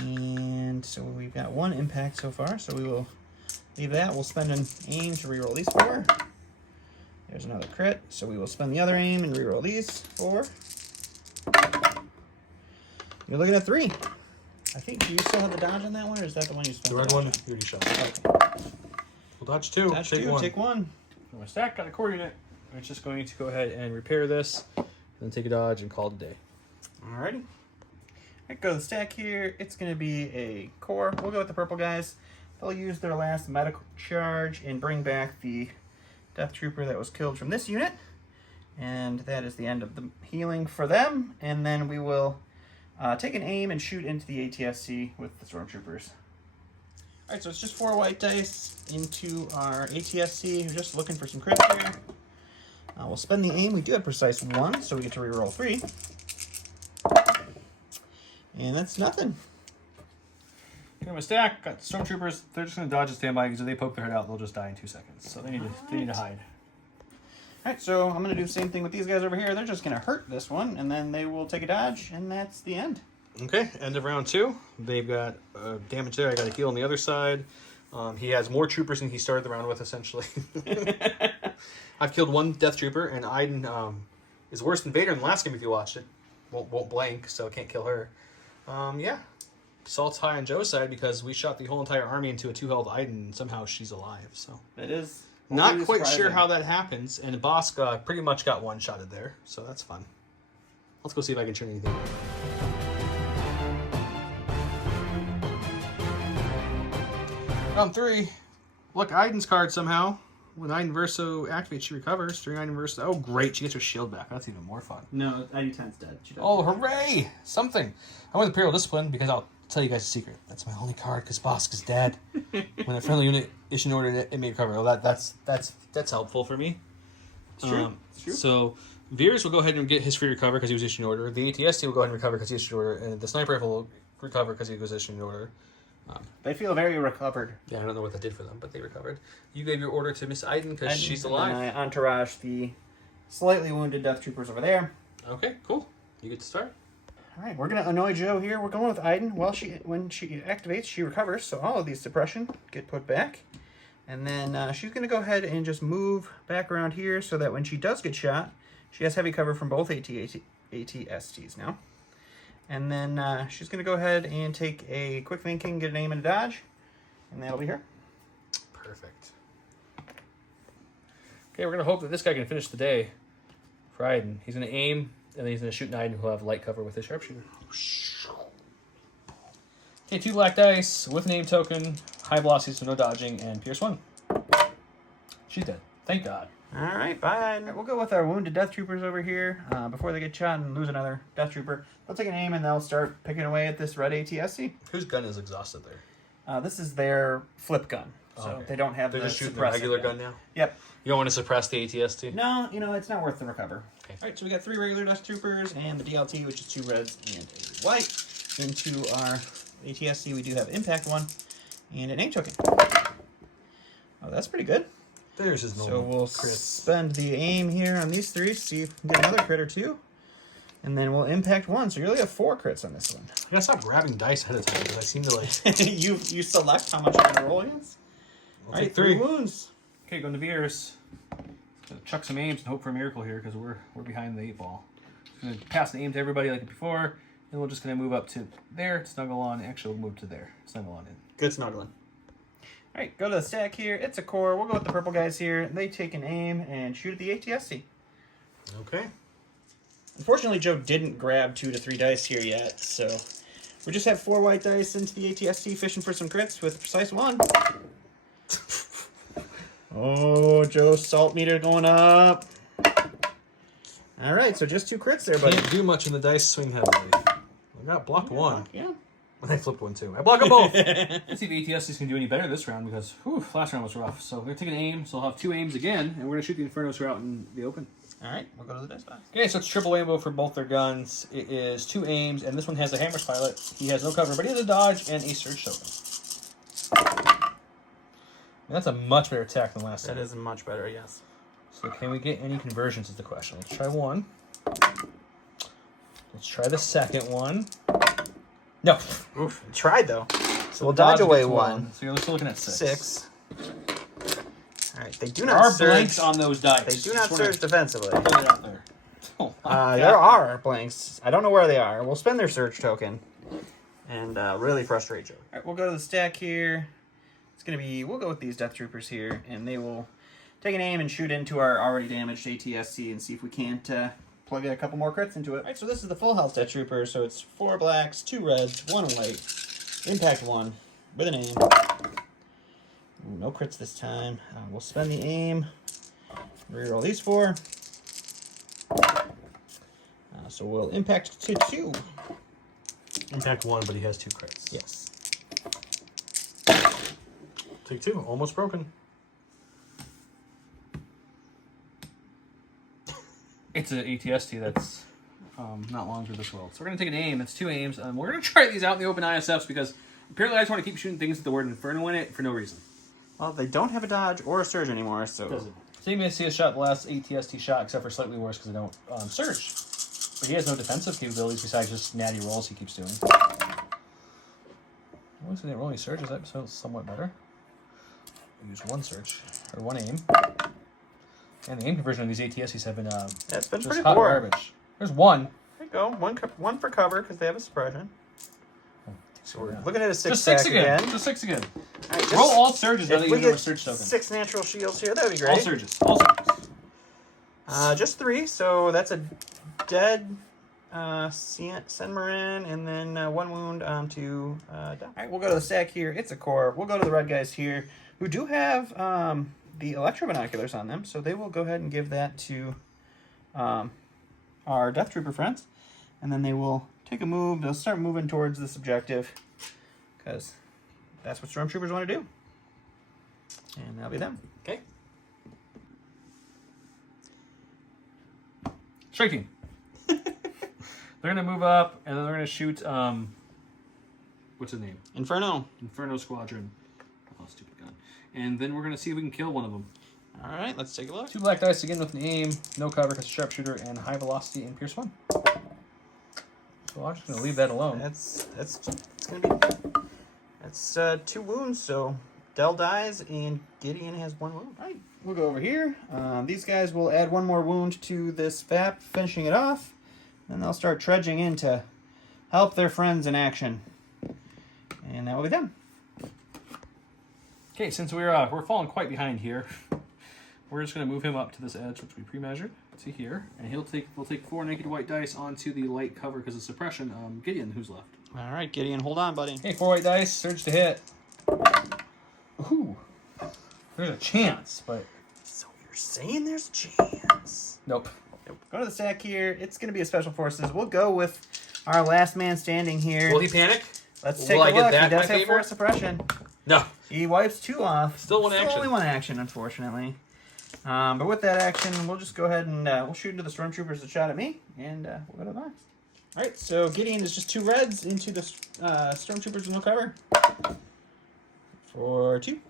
And so we've got 1 impact so far, so we will leave that. We'll spend an aim to reroll these 4. There's another crit, so we will spend the other aim and reroll these 4. You're looking at 3. I think, do you still have the dodge on that one, or is that the one you spent? The red one, you already shot. Okay. We'll dodge 2. Dodge 2, take 1. My stack got a coordinate. I'm just going to go ahead and repair this, and then take a dodge and call it a day. Alrighty. Alright, go to the stack here. It's going to be a core. We'll go with the purple guys. They'll use their last medical charge and bring back the Death Trooper that was killed from this unit. And that is the end of the healing for them. And then we will take an aim and shoot into the ATSC with the Stormtroopers. Alright, so it's just 4 white dice into our ATSC. We're just looking for some crits here. We'll spend the aim. We do have precise 1, so we get to reroll 3. And that's nothing. Okay, my stack got Stormtroopers. They're just going to dodge and stand by because if they poke their head out, they'll just die in 2 seconds. So they need to hide. Alright, so I'm going to do the same thing with these guys over here. They're just going to hurt this one, and then they will take a dodge, and that's the end. Okay, end of round 2. They've got damage there. I got a heal on the other side. He has more troopers than he started the round with, essentially. I've killed 1 Death Trooper, and Iden is worse than Vader in the last game if you watched it. Won't blank, so I can't kill her. Yeah. Salt's high on Joe's side because we shot the whole entire army into a 2 health Iden, and somehow she's alive. So That is Not Overly quite sure surprising. how that happens, and Bosk pretty much got one-shotted there, so that's fun. Let's go see if I can turn anything. Round 3. Look, Aiden's card somehow. When Aiden Verso activates, she recovers. 3 Aiden Verso. Oh, great. She gets her shield back. That's even more fun. No, ID10's dead. She doesn't. Oh, hooray! Something. I went Imperial Discipline because I'll tell you guys a secret. That's my only card because Bosk is dead. When a friendly unit is in order, it may recover. Oh, that's helpful for me. It's true. It's true. So Veers will go ahead and get his free recover because he was issued in order. The ATST will go ahead and recover because he issued in order, and the sniper rifle will recover because he was issued in order. They feel very recovered. Yeah, I don't know what that did for them, but they recovered. You gave your order to Miss Aiden because she's And alive. then I entourage the slightly wounded Death Troopers over there. Okay, cool. You get to start. All right, we're gonna annoy Joe here. We're going with Aiden. Well, when she activates, she recovers. So all of these suppression get put back, and then she's gonna go ahead and just move back around here so that when she does get shot, she has heavy cover from both ATSTs now. And then she's going to go ahead and take a quick thinking, get an aim and a dodge, and that'll be her. Perfect. Okay, we're going to hope that this guy can finish the day for Aiden. He's going to aim, and then he's going to shoot an Aiden who'll have light cover with his sharpshooter. Okay, 2 black dice with name token, high velocity, so no dodging, and Pierce 1. She's dead. Thank God. All right, bye. We'll go with our wounded Death Troopers over here before they get shot and lose another Death Trooper. They'll take an aim and they'll start picking away at this red ATSC. Whose gun is exhausted there? This is their flip gun, so Okay. they don't have They're the just shooting the suppressing regular gun now? Yep. You don't want to suppress the ATST? No, it's not worth the recover. Okay. All right, so we got 3 regular Death Troopers and the DLT, which is 2 reds and a white. Into our ATSC, we do have Impact 1 and an aim token. Oh, that's pretty good. There's his normal So we'll crit. spend the aim here on these 3, see if we can get another crit or 2. And then we'll Impact 1, so you really have 4 crits on this one. I gotta stop grabbing dice ahead of time because I seem to like... you select how much you're going to roll against? I'll All take right, 3 3 wounds. Okay, going to Veers. Gonna chuck some aims and hope for a miracle here because we're behind the 8 ball. Gonna pass the aim to everybody like before, and we're just gonna move up to there, snuggle on. Actually, we'll move to there, snuggle on in. Good snuggling. All right, go to the stack here. It's a core. We'll go with the purple guys here. They take an aim and shoot at the ATSC. Okay. Unfortunately, Joe didn't grab 2 to 3 dice here yet, so we just have 4 white dice into the ATSC, fishing for some crits with a precise 1. Oh, Joe's salt meter going up. All right, so just 2 crits there, buddy. Can't do much in the dice swing heavily. I got blocked 1. Yeah. And I flipped 1 too. I block them both. Let's see if ATSTs can do any better this round because last round was rough. So we're gonna take an aim. So we'll have 2 aims again, and we're gonna shoot the Infernos who are out in the open. All right, we'll go to the dice box. Okay, so it's triple rainbow for both their guns. It is 2 aims, and this one has a Hammer's pilot. He has no cover, but he has a dodge and a surge token. And that's a much better attack than last time. That is much better, yes. So can we get any conversions is the question. Let's try 1. Let's try the second one. No. Oof, tried though. So we'll dodge dodge away gets 1. So you're still looking at 6. 6. All right, they do There not are surge. blanks on those dice. They do not Just wanna surge defensively. put it out there. Oh, There are blanks. I don't know where they are. We'll spend their surge token and really frustrate Joe. All right, we'll go to the stack here. It's gonna be. We'll go with these Death Troopers here, and they will take an aim and shoot into our already damaged ATSC and see if we can't plug a couple more crits into it. All right, so this is the full health Death Trooper. So it's 4 blacks, 2 reds, 1 white, Impact 1 with an aim. Ooh, no crits this time. We'll spend the aim. Reroll these 4. So we'll impact to 2. Impact 1, but he has 2 crits. Yes. Take 2. Almost broken. It's an ATST that's not long for this world. So we're going to take an aim. It's 2 aims. We're going to try these out in the open ISFs because apparently I just want to keep shooting things with the word Inferno in it for no reason. Well, they don't have a dodge or a surge anymore, so... Does it? Same as he shot the last ATST shot, except for slightly worse because they don't surge. But he has no defensive capabilities besides just natty rolls he keeps doing. Well, if they didn't roll any surges, that sounds somewhat better. Use 1 surge, or 1 aim. And the aim conversion of these ATSTs have been That's been just pretty hot poor. garbage. There's 1. There you go. One for cover, because they have a suppression. So we're looking at a 6 Just stack 6 again. Just 6 again. All right, Roll all surges. if Not we even a get surge token. 6 natural shields here, that'd be great. All surges. All surges. Just 3, so that's a dead Senmarin, and then 1 wound onto Doc. All right, we'll go to the stack here. It's a core. We'll go to the red guys here, who do have the electro binoculars on them, so they will go ahead and give that to our Death Trooper friends, and then they will take a move. They'll start moving towards this objective, because that's what Stormtroopers want to do. And that'll be them. Okay. Strike team. They're gonna move up, and then they're gonna shoot. What's his name? Inferno. Inferno Squadron. Oh, stupid gun. And then we're gonna see if we can kill one of them. All right, let's take a look. 2 black dice again with an aim, no cover because sharpshooter, and high velocity and pierce 1. So I'm just gonna leave that alone. It's gonna be. That's 2 wounds, so Del dies and Gideon has 1 wound. All right, we'll go over here. These guys will add 1 more wound to this VAP, finishing it off. Then they'll start trudging in to help their friends in action. And that will be them. Okay, since we're falling quite behind here, we're just gonna move him up to this edge, which we pre-measured to here, and we'll take 4 naked white dice onto the light cover because of suppression. Gideon, who's left? All right, Gideon, hold on, buddy. Hey, 4 white dice, surge to hit. Ooh, there's a chance, but So you're saying there's a chance? nope. Go to the stack here. It's going to be a special forces. We'll go with our last man standing here. Will he panic? Let's take Will a I get look. that He does in my have favor? 4 suppression. No. He wipes 2 off. Still 1 action. Only 1 action, unfortunately. But with that action, we'll just go ahead and we'll shoot into the Stormtroopers that shot at me, and we'll go to the box. All right, so Gideon is just 2 reds into the Stormtroopers with no cover. For 2.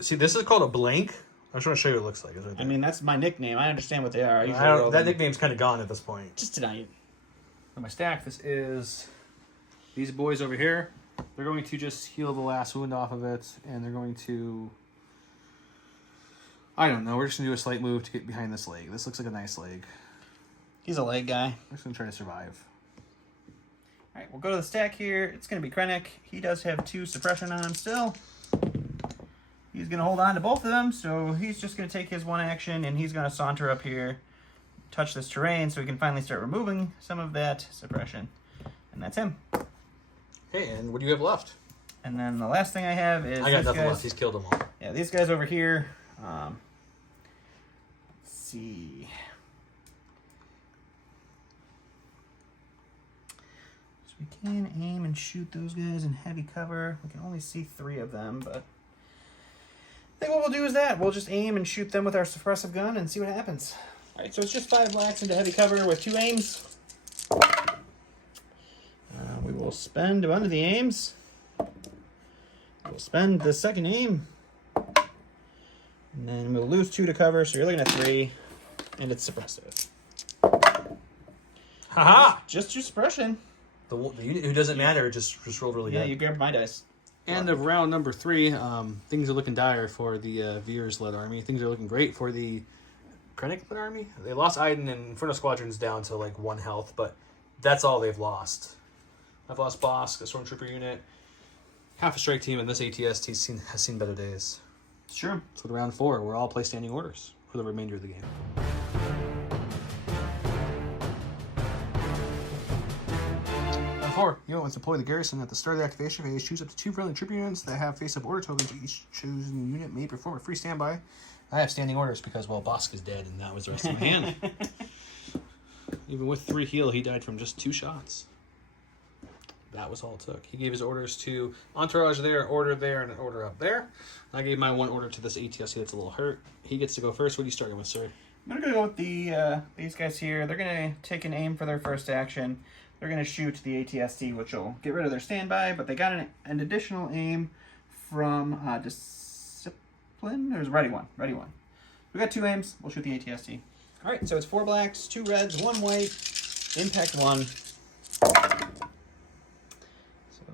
See, this is called a blank. I'm just going to show you what it looks like. It's right there. I mean, that's my nickname. I understand what they are. That nickname's kind of gone at this point. Just tonight. On my stack, this is these boys over here. They're going to just heal the last wound off of it, and they're going to... I don't know. We're just going to do a slight move to get behind this leg. This looks like a nice leg. He's a leg guy. We're just going to try to survive. All right, we'll go to the stack here. It's going to be Krennic. He does have 2 suppression on him still. He's going to hold on to both of them, so he's just going to take his 1 action, and he's going to saunter up here, touch this terrain, so we can finally start removing some of that suppression. And that's him. Okay, and what do you have left? And then the last thing I have is I got these nothing guys. left. He's killed them all. Yeah, these guys over here. Let's see. So we can aim and shoot those guys in heavy cover. We can only see 3 of them, but I think what we'll do is that. We'll just aim and shoot them with our suppressive gun and see what happens. All right, so it's just 5 blacks into heavy cover with 2 aims. We will spend 1 of the aims. We'll spend the second aim. And then we'll lose 2 to cover, so you're looking at 3. And it's suppressive. Haha! Just your suppression. The unit who doesn't matter just rolled really Yeah, good. you grabbed my dice. End of round number 3. Things are looking dire for the Veers-led army. Things are looking great for the Krennic-led army. They lost Iden and Inferno Squadron's down to like 1 health, but that's all they've lost. I've lost Bosk, a Stormtrooper unit, half a strike team, and this ATST has seen better days. It's true. So in round 4, we're all play standing orders for the remainder of the game. Round 4, Yo wants to deploy the garrison. At the start of the activation phase, choose up to 2 friendly troop units that have face-up order tokens. Each chosen unit may perform a free standby. I have standing orders because, well, Bosk is dead, and that was the rest of my hand. Even with 3 heal, he died from just 2 shots. That was all it took. He gave his orders to Entourage there, order there, and an order up there. I gave my 1 order to this ATST that's a little hurt. He gets to go first. What are you starting with, sir? I'm going to go with these guys here. They're going to take an aim for their first action. They're going to shoot the ATST, which will get rid of their standby, but they got an additional aim from Discipline. There's Ready One. We got 2 aims. We'll shoot the ATST. All right, so it's 4 blacks, 2 reds, 1 white, impact 1.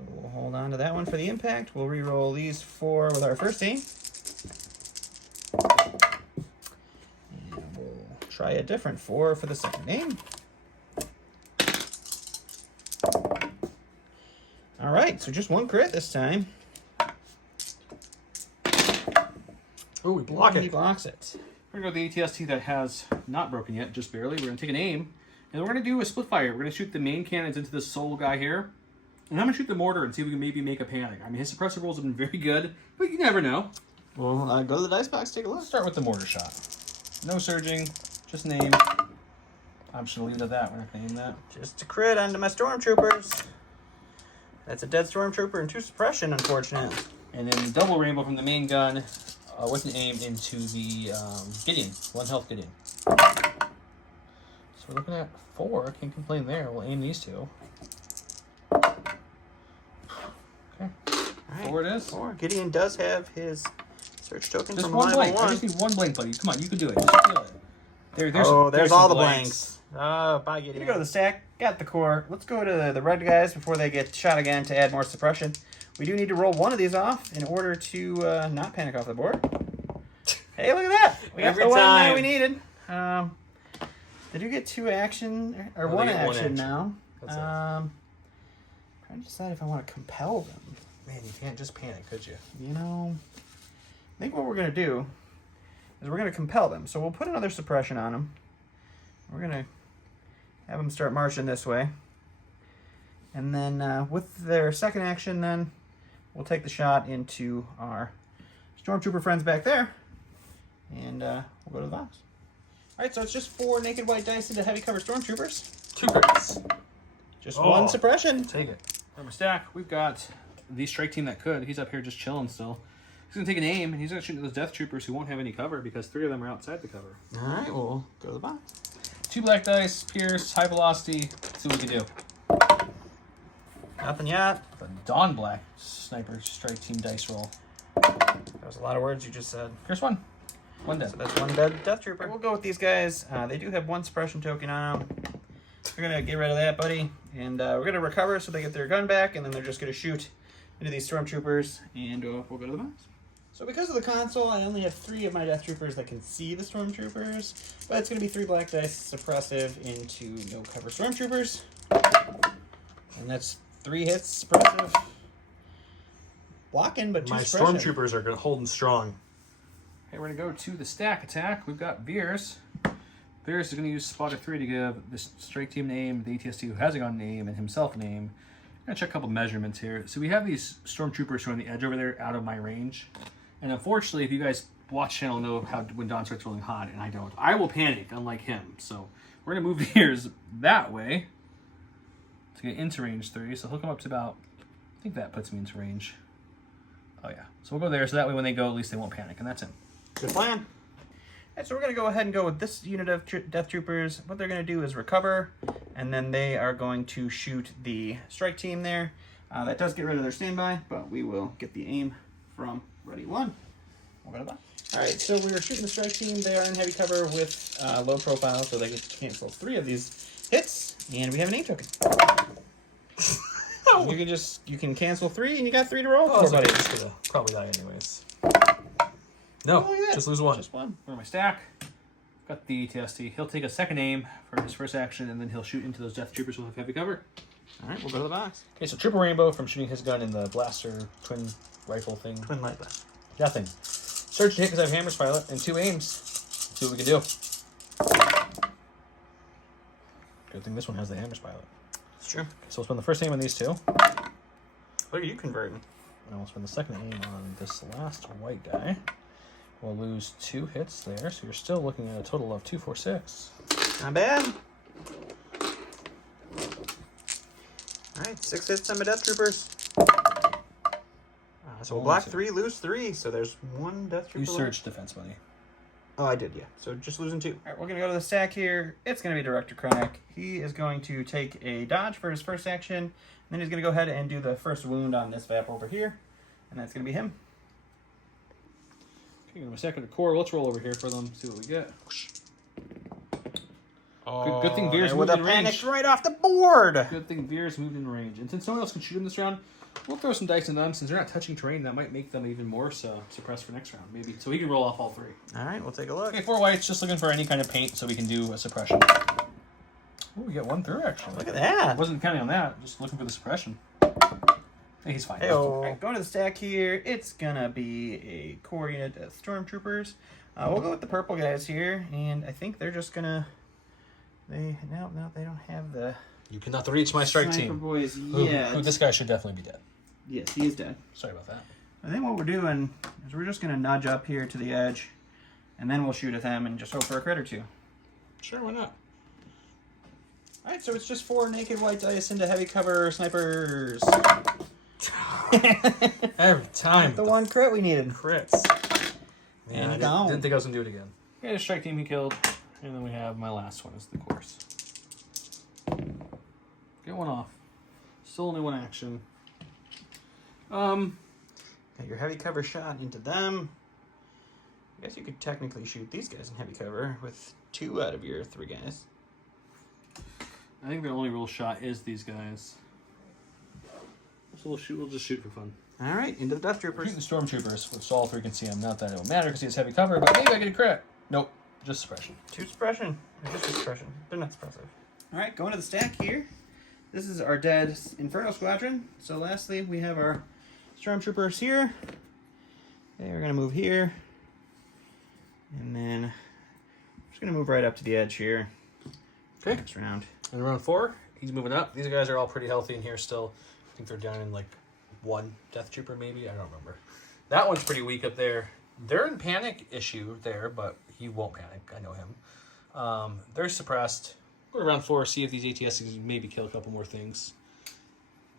We'll hold on to that one for the impact. We'll re-roll these 4 with our first aim. And we'll try a different 4 for the second aim. All right, so just one crit this time. Oh, we block He it. blocks it. We're going to go with the ATST that has not broken yet, just barely. We're going to take an aim, and we're going to do a split fire. We're going to shoot the main cannons into this soul guy here, and I'm going to shoot the mortar and see if we can maybe make a panic. I mean, his suppressor rolls have been very good, but you never know. Well, go to the dice box, take a look. Let's start with the mortar shot. No surging, just an aim. I'm just going to leave it at that. We're not going to aim that. Just a crit onto my stormtroopers. That's a dead stormtrooper and 2 suppression, unfortunate. And then the double rainbow from the main gun with an aim into the Gideon. 1 health Gideon. So we're looking at 4. Can't complain there. We'll aim these 2. Okay. Right. 4 it is. 4. Gideon does have his search token Just from one level blank. I 1. just need 1 blank, buddy. Come on, you can do it. Just feel it. There's some all the blanks. Oh, bye, Gideon. Here we go to the stack. Got the core. Let's go to the red guys before they get shot again to add more suppression. We do need to roll one of these off in order to not panic off the board. Hey, look at that. We got the one that we needed. They do get 2 action, or 1 action now. Trying to decide if I want to compel them. Man, you can't just panic, could you? You know, I think what we're going to do is we're going to compel them. So we'll put another suppression on them. We're going to have them start marching this way. And then with their second action, then we'll take the shot into our stormtrooper friends back there. And we'll go to the box. All right, so it's just 4 naked white dice into heavy cover stormtroopers. 2 crits. Just 1 suppression. Take it. From a stack, we've got the strike team that could. He's up here just chilling still. He's going to take an aim, and he's going to shoot at those death troopers who won't have any cover because 3 of them are outside the cover. All right, we'll go to the box. 2 black dice, pierce, high velocity. Let's see what we can do. Nothing yet. The Dawn Black Sniper Strike Team dice roll. That was a lot of words you just said. Here's 1. 1 dead. So that's 1 dead death trooper. We'll go with these guys. They do have 1 suppression token on them. We're going to get rid of that, buddy. And we're going to recover so they get their gun back, and then they're just going to shoot into these stormtroopers, and we'll go to the box. So because of the console, I only have 3 of my death troopers that can see the stormtroopers, but it's going to be 3 black dice suppressive into no cover stormtroopers. And that's 3 hits suppressive. Blocking, but 2 My suppression. stormtroopers are holding strong. Okay, we're going to go to the stack attack. We've got Veers. Veers is going to use Spotter 3 to give the strike team name, the ATST who hasn't got a name, and himself a name. I'm going to check a couple measurements here. So we have these stormtroopers who are on the edge over there out of my range. And unfortunately, if you guys watch channel know how when Don starts rolling hot, and I don't, I will panic, unlike him. So we're going to move Veers that way to get into range 3. So he'll come up to about, I think that puts me into range. Oh yeah. So we'll go there, so that way when they go, at least they won't panic, and that's him. Good plan. All right, so we're going to go ahead and go with this unit of death troopers. What they're going to do is recover, and then they are going to shoot the strike team there. That does get rid of their standby, but we will get the aim from ready 1. We'll go to that. All right, so we are shooting the strike team. They are in heavy cover with low profile, so they can cancel 3 of these hits, and we have an aim token. You can cancel 3, and you got 3 to roll for, buddy. Just gonna probably die anyways. Oh, No, just lose 1. Just 1. For my stack, got the ATST. He'll take a second aim for his first action, and then he'll shoot into those death troopers who have heavy cover. All right, we'll go to the box. Okay, so triple rainbow from shooting his gun in the blaster twin rifle thing. Twin light blast. Nothing. Search to hit because I have Hammer's Pilot and 2 aims. Let's see what we can do. Good thing this one has the Hammer's Pilot. It's true. So we'll spend the first aim on these 2. Look at you converting. And we'll spend the second aim on this last white guy. We'll lose 2 hits there, so you're still looking at a total of 2, 4, 6. Not bad. Alright, 6 hits on my death troopers. So we'll block 3, lose 3, so there's 1 death trooper. You search defense, buddy. Oh, I did, yeah. So just losing 2. Alright, we're going to go to the stack here. It's going to be Director Krennic. He is going to take a dodge for his first action. And then he's going to go ahead and do the first wound on this Vap over here. And that's going to be him. Okay, my second core. Let's roll over here for them, see what we get. Good thing Veers moved in range. Right off the board. Good thing Veers moved in range. And since no one else can shoot him this round, we'll throw some dice in them. Since they're not touching terrain, that might make them even more suppressed for next round, maybe. So he can roll off all 3. Alright, we'll take a look. Okay, 4 whites, just looking for any kind of paint so we can do a suppression. Ooh, we got 1 through, actually. Look at that. Wasn't counting on that, just looking for the suppression. He's fine. All right, going to the stack here, it's gonna be a core unit of stormtroopers. We'll go with the purple guys here, and I think they're just gonna. They don't have the. You cannot reach my strike Sniper team. boys yet. Who, this guy should definitely be dead. Yes, he is dead. Sorry about that. I think what we're doing is we're just gonna nudge up here to the edge, and then we'll shoot at them and just hope for a crit or two. Sure, why not? All right, so it's just 4 naked white dice into heavy cover snipers. Every time. The one crit we needed. Crits. And I gone. didn't think I was going to do it again. Okay, the strike team he killed. And then we have my last one is the course. Get one off. Still only one action. Got your heavy cover shot into them. I guess you could technically shoot these guys in heavy cover with 2 out of your 3 guys. I think the only real shot is these guys. So we'll just shoot for fun. All right, into the Death Troopers. Shoot the stormtroopers, which all 3 can see him. Not that it will matter because he has heavy cover, but maybe I get a crit. Nope, just suppression. 2 suppression. Or just suppression. They're not suppressive. All right, going to the stack here. This is our dead Inferno Squadron. So lastly, we have our stormtroopers here. Okay, we're gonna move here, and then I'm just gonna move right up to the edge here. Okay. Next round. And round 4, he's moving up. These guys are all pretty healthy in here still. I think they're down in like 1 Death Trooper maybe. I don't remember. That one's pretty weak up there. They're in panic issue there, but he won't panic. I know him. They're suppressed. Go to round 4, see if these ATSTs can maybe kill a couple more things.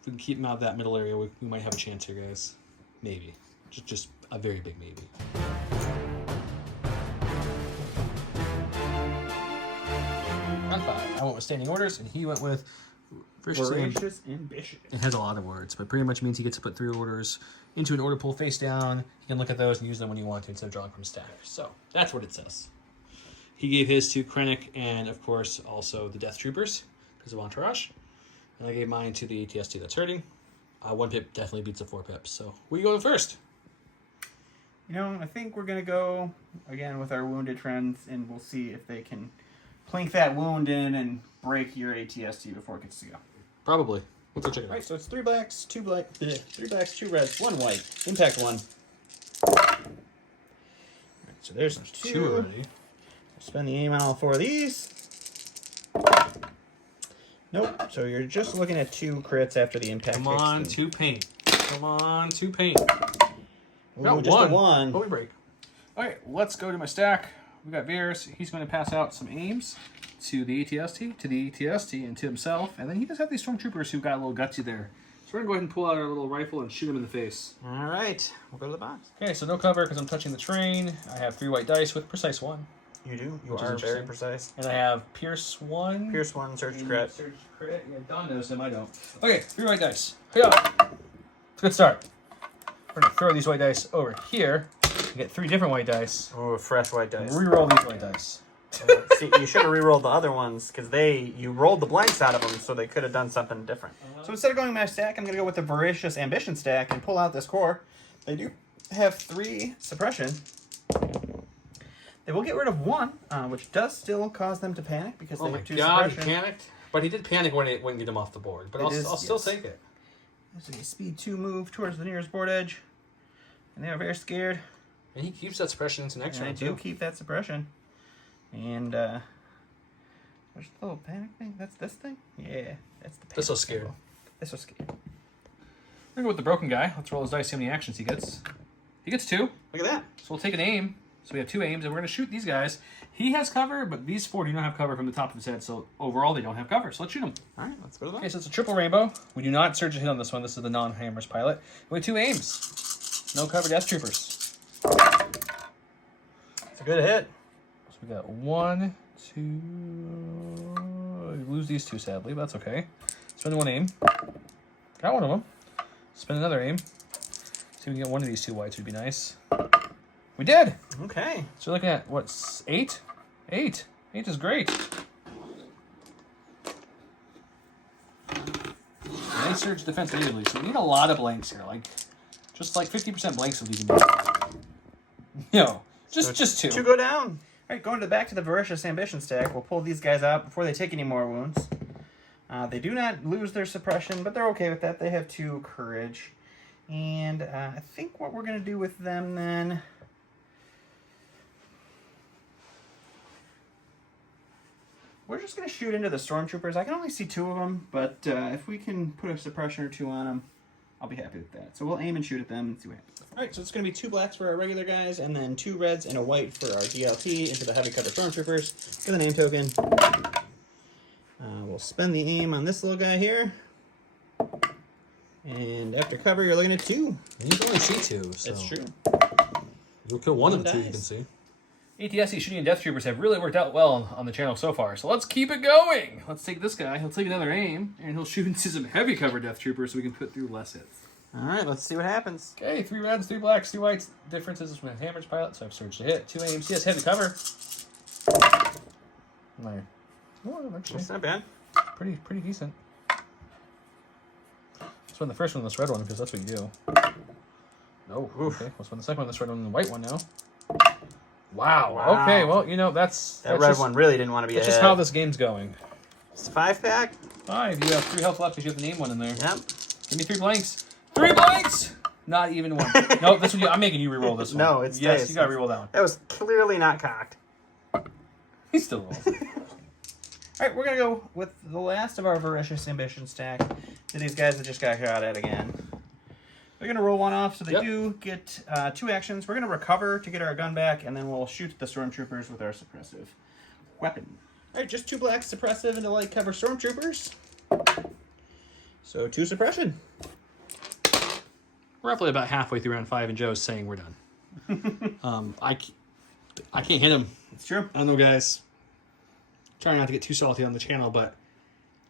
If we can keep them out of that middle area, we might have a chance here, guys. Maybe. Just a very big maybe. Round 5. I went with standing orders, and he went with Voracious Ambition. It has a lot of words, but pretty much means he gets to put 3 orders into an order pool face down. He can look at those and use them when you want to instead of drawing from stack. So that's what it says. He gave his to Krennic and, of course, also the Death Troopers because of Entourage. And I gave mine to the ATST that's hurting. 1 pip definitely beats a 4 pips. So where you going first? You know, I think we're going to go, again, with our wounded friends, and we'll see if they can plink that wound in and break your ATST before it gets to go. Probably. Let's go check it out. Right, so it's 3 blacks, 2 black, 3 blacks, 2 reds, 1 white. Impact 1. Right, so there's 2 already. Spend the aim on all 4 of these. Nope. So you're just looking at 2 crits after the impact. Come on, 2 paint. Come on, 2 paint. No, just a 1. But we break. All right, let's go to my stack. We got Veers. He's going to pass out some aims to the ATST, and to himself. And then he does have these stormtroopers who got a little gutsy there. So we're going to go ahead and pull out our little rifle and shoot him in the face. All right. We'll go to the box. Okay, so no cover because I'm touching the train. I have 3 white dice with precise 1. You do? You Which is are very interesting. precise. And I have Pierce 1. Pierce 1, Surge crit. Surge crit. Yeah, Don knows him. I don't. Okay, 3 white dice. Hiya! It's a good start. We're going to throw these white dice over here. We get 3 different white dice. Oh, fresh white dice. Reroll these white dice. See, you should have re-rolled the other ones because you rolled the blanks out of them, so they could have done something different. So instead of going my stack, I'm going to go with the Voracious Ambition stack and pull out this core. They do have 3 suppression. They will get rid of 1, which does still cause them to panic because they have 2 God, suppression. he panicked. But he did panic when it wouldn't get him off the board. But I'll still take it. There's a speed 2 move towards the nearest board edge, and they are very scared. And he keeps that suppression into next And I round, do too. keep that suppression. And, there's the little panic thing. That's this thing? Yeah, that's the panic. They're so scared. symbol. They're so scared. We're going to go with the broken guy. Let's roll his dice, see how many actions he gets. He gets 2. Look at that. So we'll take an aim. So we have 2 aims, and we're going to shoot these guys. He has cover, but these 4 do not have cover from the top of his head, so overall they don't have cover. So let's shoot them. All right, let's go to that. Okay, so it's a triple rainbow. We do not surge a hit on this one. This is the non-hammers pilot. We have 2 aims. No cover Death Troopers. It's a good hit. So we got 1, 2... We lose these 2, sadly, but that's okay. Spend 1 aim. Got 1 of them. Spend another aim. See if we can get 1 of these 2 whites would be nice. We did! Okay. So we're looking at, what, 8? 8. 8 is great. They surge defense natively, so we need a lot of blanks here. Just like 50% blanks will be just 2. 2 go down. All right, going back to the Voracious Ambition stack, we'll pull these guys out before they take any more wounds. They do not lose their suppression, but they're okay with that. They have 2 courage. And I think what we're going to do with them then... We're just going to shoot into the stormtroopers. I can only see 2 of them, but if we can put a suppression or 2 on them, I'll be happy with that. So we'll aim and shoot at them and see what happens. All right, so it's going to be 2 blacks for our regular guys, and then 2 reds and a white for our DLT into the heavy cover stormtroopers with an aim token. We'll spend the aim on this little guy here. And after cover, you're looking at 2. You can only see 2, so... That's true. You'll kill one of the 2 you dies. can see. ATST shooting and death troopers have really worked out well on the channel so far, so let's keep it going. Let's take this guy. He'll take another aim, and he'll shoot into some heavy cover death troopers so we can put through less hits. All right, let's see what happens. Okay, 3 reds, 3 blacks, 2 whites. Differences from a hammer's pilot, so I've surged to hit. 2 aims. Yes, heavy cover. No. Oh, actually, That's not bad. pretty decent. Let's win the first one, this red one, because that's what you do. No. Okay, let's win the second one, this red one, and the white one now. Wow. Okay, well, you know, that's That red just, one really didn't want to be that's ahead. just how this game's going. It's a 5-pack. 5. You have 3 health left because you have the name one in there. Yep. Give me 3 blanks. 3 blanks! Not even 1. No, this one, I'm making you reroll this one. No, it's yes, stays. you gotta reroll that one. That was clearly not cocked. He still rolls. All right, we're going to go with the last of our Voracious Ambition stack to these guys that just got shot at again. They're going to roll 1 off, so they do get 2 actions. We're going to recover to get our gun back, and then we'll shoot the stormtroopers with our suppressive weapon. All right, just 2 blacks suppressive into light cover stormtroopers. So 2 suppression. Roughly about halfway through round 5, and Joe's saying we're done. I can't hit him. It's true. I don't know, guys. Trying not to get too salty on the channel, but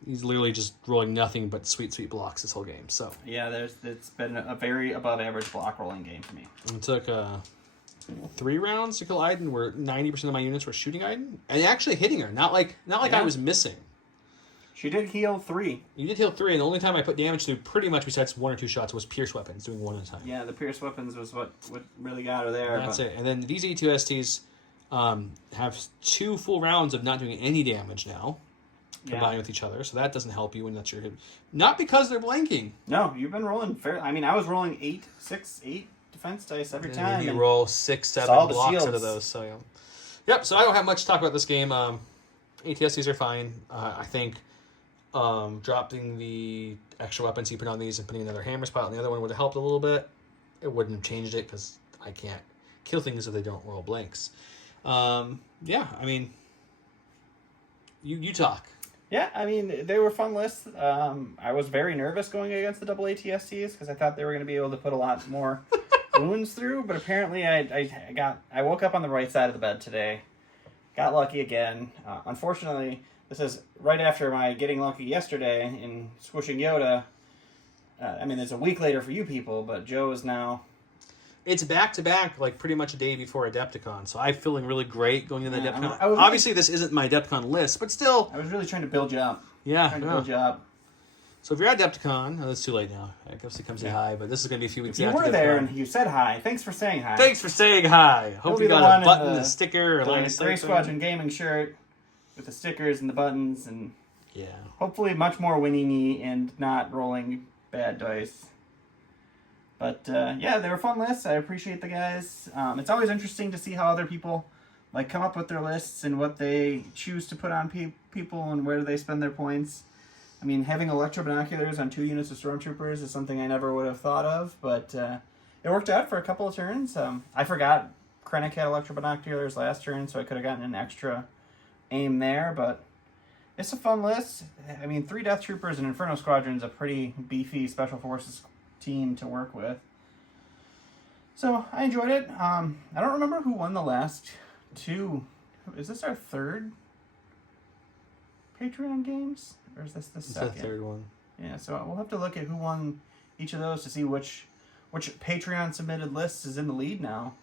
he's literally just rolling nothing but sweet, sweet blocks this whole game. So Yeah, it's been a very above average block rolling game for me. it took 3 rounds to kill Iden, where 90% of my units were shooting Iden and actually hitting her. Not like Yeah. I was missing. She did heal 3. You did heal 3, and the only time I put damage through, pretty much besides 1 or 2 shots, was pierce weapons, doing 1 at a time. Yeah, the pierce weapons was what really got her there. That's it. And then these E2STs have 2 full rounds of not doing any damage now, combined with each other. So that doesn't help you when that's your hit. Not because they're blanking. No, you've been rolling fair. I mean, I was rolling 8 defense dice every And time. you and roll 6, 7 all the blocks out shields. of those. So yeah. Yep. So I don't have much to talk about this game. ATSTs are fine. I think dropping the extra weapons you put on these and putting another hammer's pilot on the other one would have helped a little bit. It wouldn't have changed it because I can't kill things if they don't roll blanks. Yeah, I mean, you talk. Yeah, I mean, they were fun lists. I was very nervous going against the double ATSTs because I thought they were going to be able to put a lot more wounds through, but apparently I woke up on the right side of the bed today. Got lucky again. Unfortunately, this is right after my getting lucky yesterday in squishing Yoda. I mean, it's a week later for you people, but Joe is now... It's back-to-back, like pretty much a day before Adepticon, so I'm feeling really great going into the Yeah, Adepticon. I was Obviously, this isn't my Adepticon list, but still. I was really trying to build you up. Yeah. Trying to build you up. So if you're at Adepticon, it's too late now. I guess it comes say hi, but this is going to be a few weeks If you after were there Adepticon. and you said hi, thanks for saying hi. Thanks for saying hi. Hope be you the got one a in button, the- a sticker, or line of The Gray sight. Squadron gaming shirt with the stickers and the buttons, and Yeah. hopefully much more winning-y and not rolling bad dice. But yeah, they were fun lists. I appreciate the guys. It's always interesting to see how other people like come up with their lists and what they choose to put on people and where they spend their points. I mean, having electro binoculars on 2 units of stormtroopers is something I never would have thought of, but it worked out for a couple of turns. I forgot Krennic had electro binoculars last turn, so I could have gotten an extra aim there, but it's a fun list. I mean, 3 Death Troopers and Inferno Squadron is a pretty beefy Special Forces team to work with. So, I enjoyed it. I don't remember who won the last 2. Is this our 3rd Patreon games? Or is this the It's second? the 3rd one. Yeah, so we'll have to look at who won each of those to see which Patreon submitted list is in the lead now.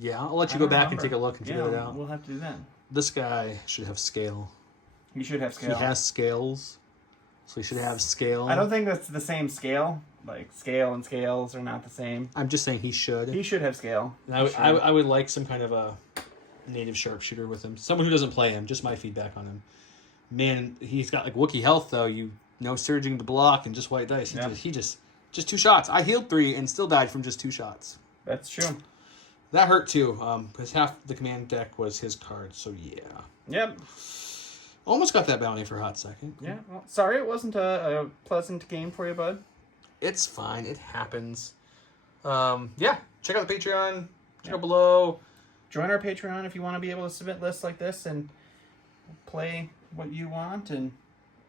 Yeah, I'll let I you go don't back remember. and take a look and figure it out. We'll have to do that. This guy should have scale. You should have scale. He has scales, so he should have scale. I don't think that's the same scale. Like, scale and scales are not the same. I'm just saying he should. He should have scale. And I would like some kind of a native sharpshooter with him. Someone who doesn't play him. Just my feedback on him. Man, he's got like Wookiee health though. You know, surging the block and just white dice. He just Just 2 shots. I healed 3 and still died from just 2 shots. That's true. That hurt too, because half the command deck was his card, so yeah. Yep. Almost got that bounty for a hot second. Yeah. Well, sorry it wasn't a pleasant game for you, bud. It's fine. It happens. Yeah. Check out the Patreon. Check out below. Join our Patreon if you want to be able to submit lists like this and play what you want. And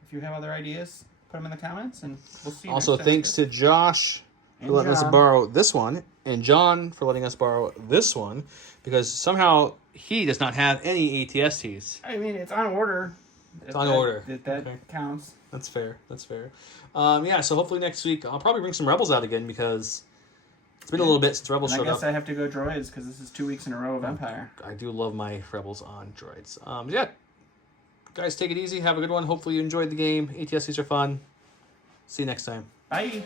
if you have other ideas, put them in the comments, and we'll see you Also, next time. thanks to Josh for letting us John. borrow this one, and John for letting us borrow this one, because somehow he does not have any ATSTs. I mean, it's on order. It's on order. That Okay. counts. That's fair. That's fair. Yeah, so hopefully next week I'll probably bring some Rebels out again, because it's been a little bit since Rebels And I showed guess up. I have to go droids because this is 2 weeks in a row of Empire. I do love my Rebels on droids. Yeah, guys, take it easy. Have a good one. Hopefully you enjoyed the game. ATSTs are fun. See you next time. Bye.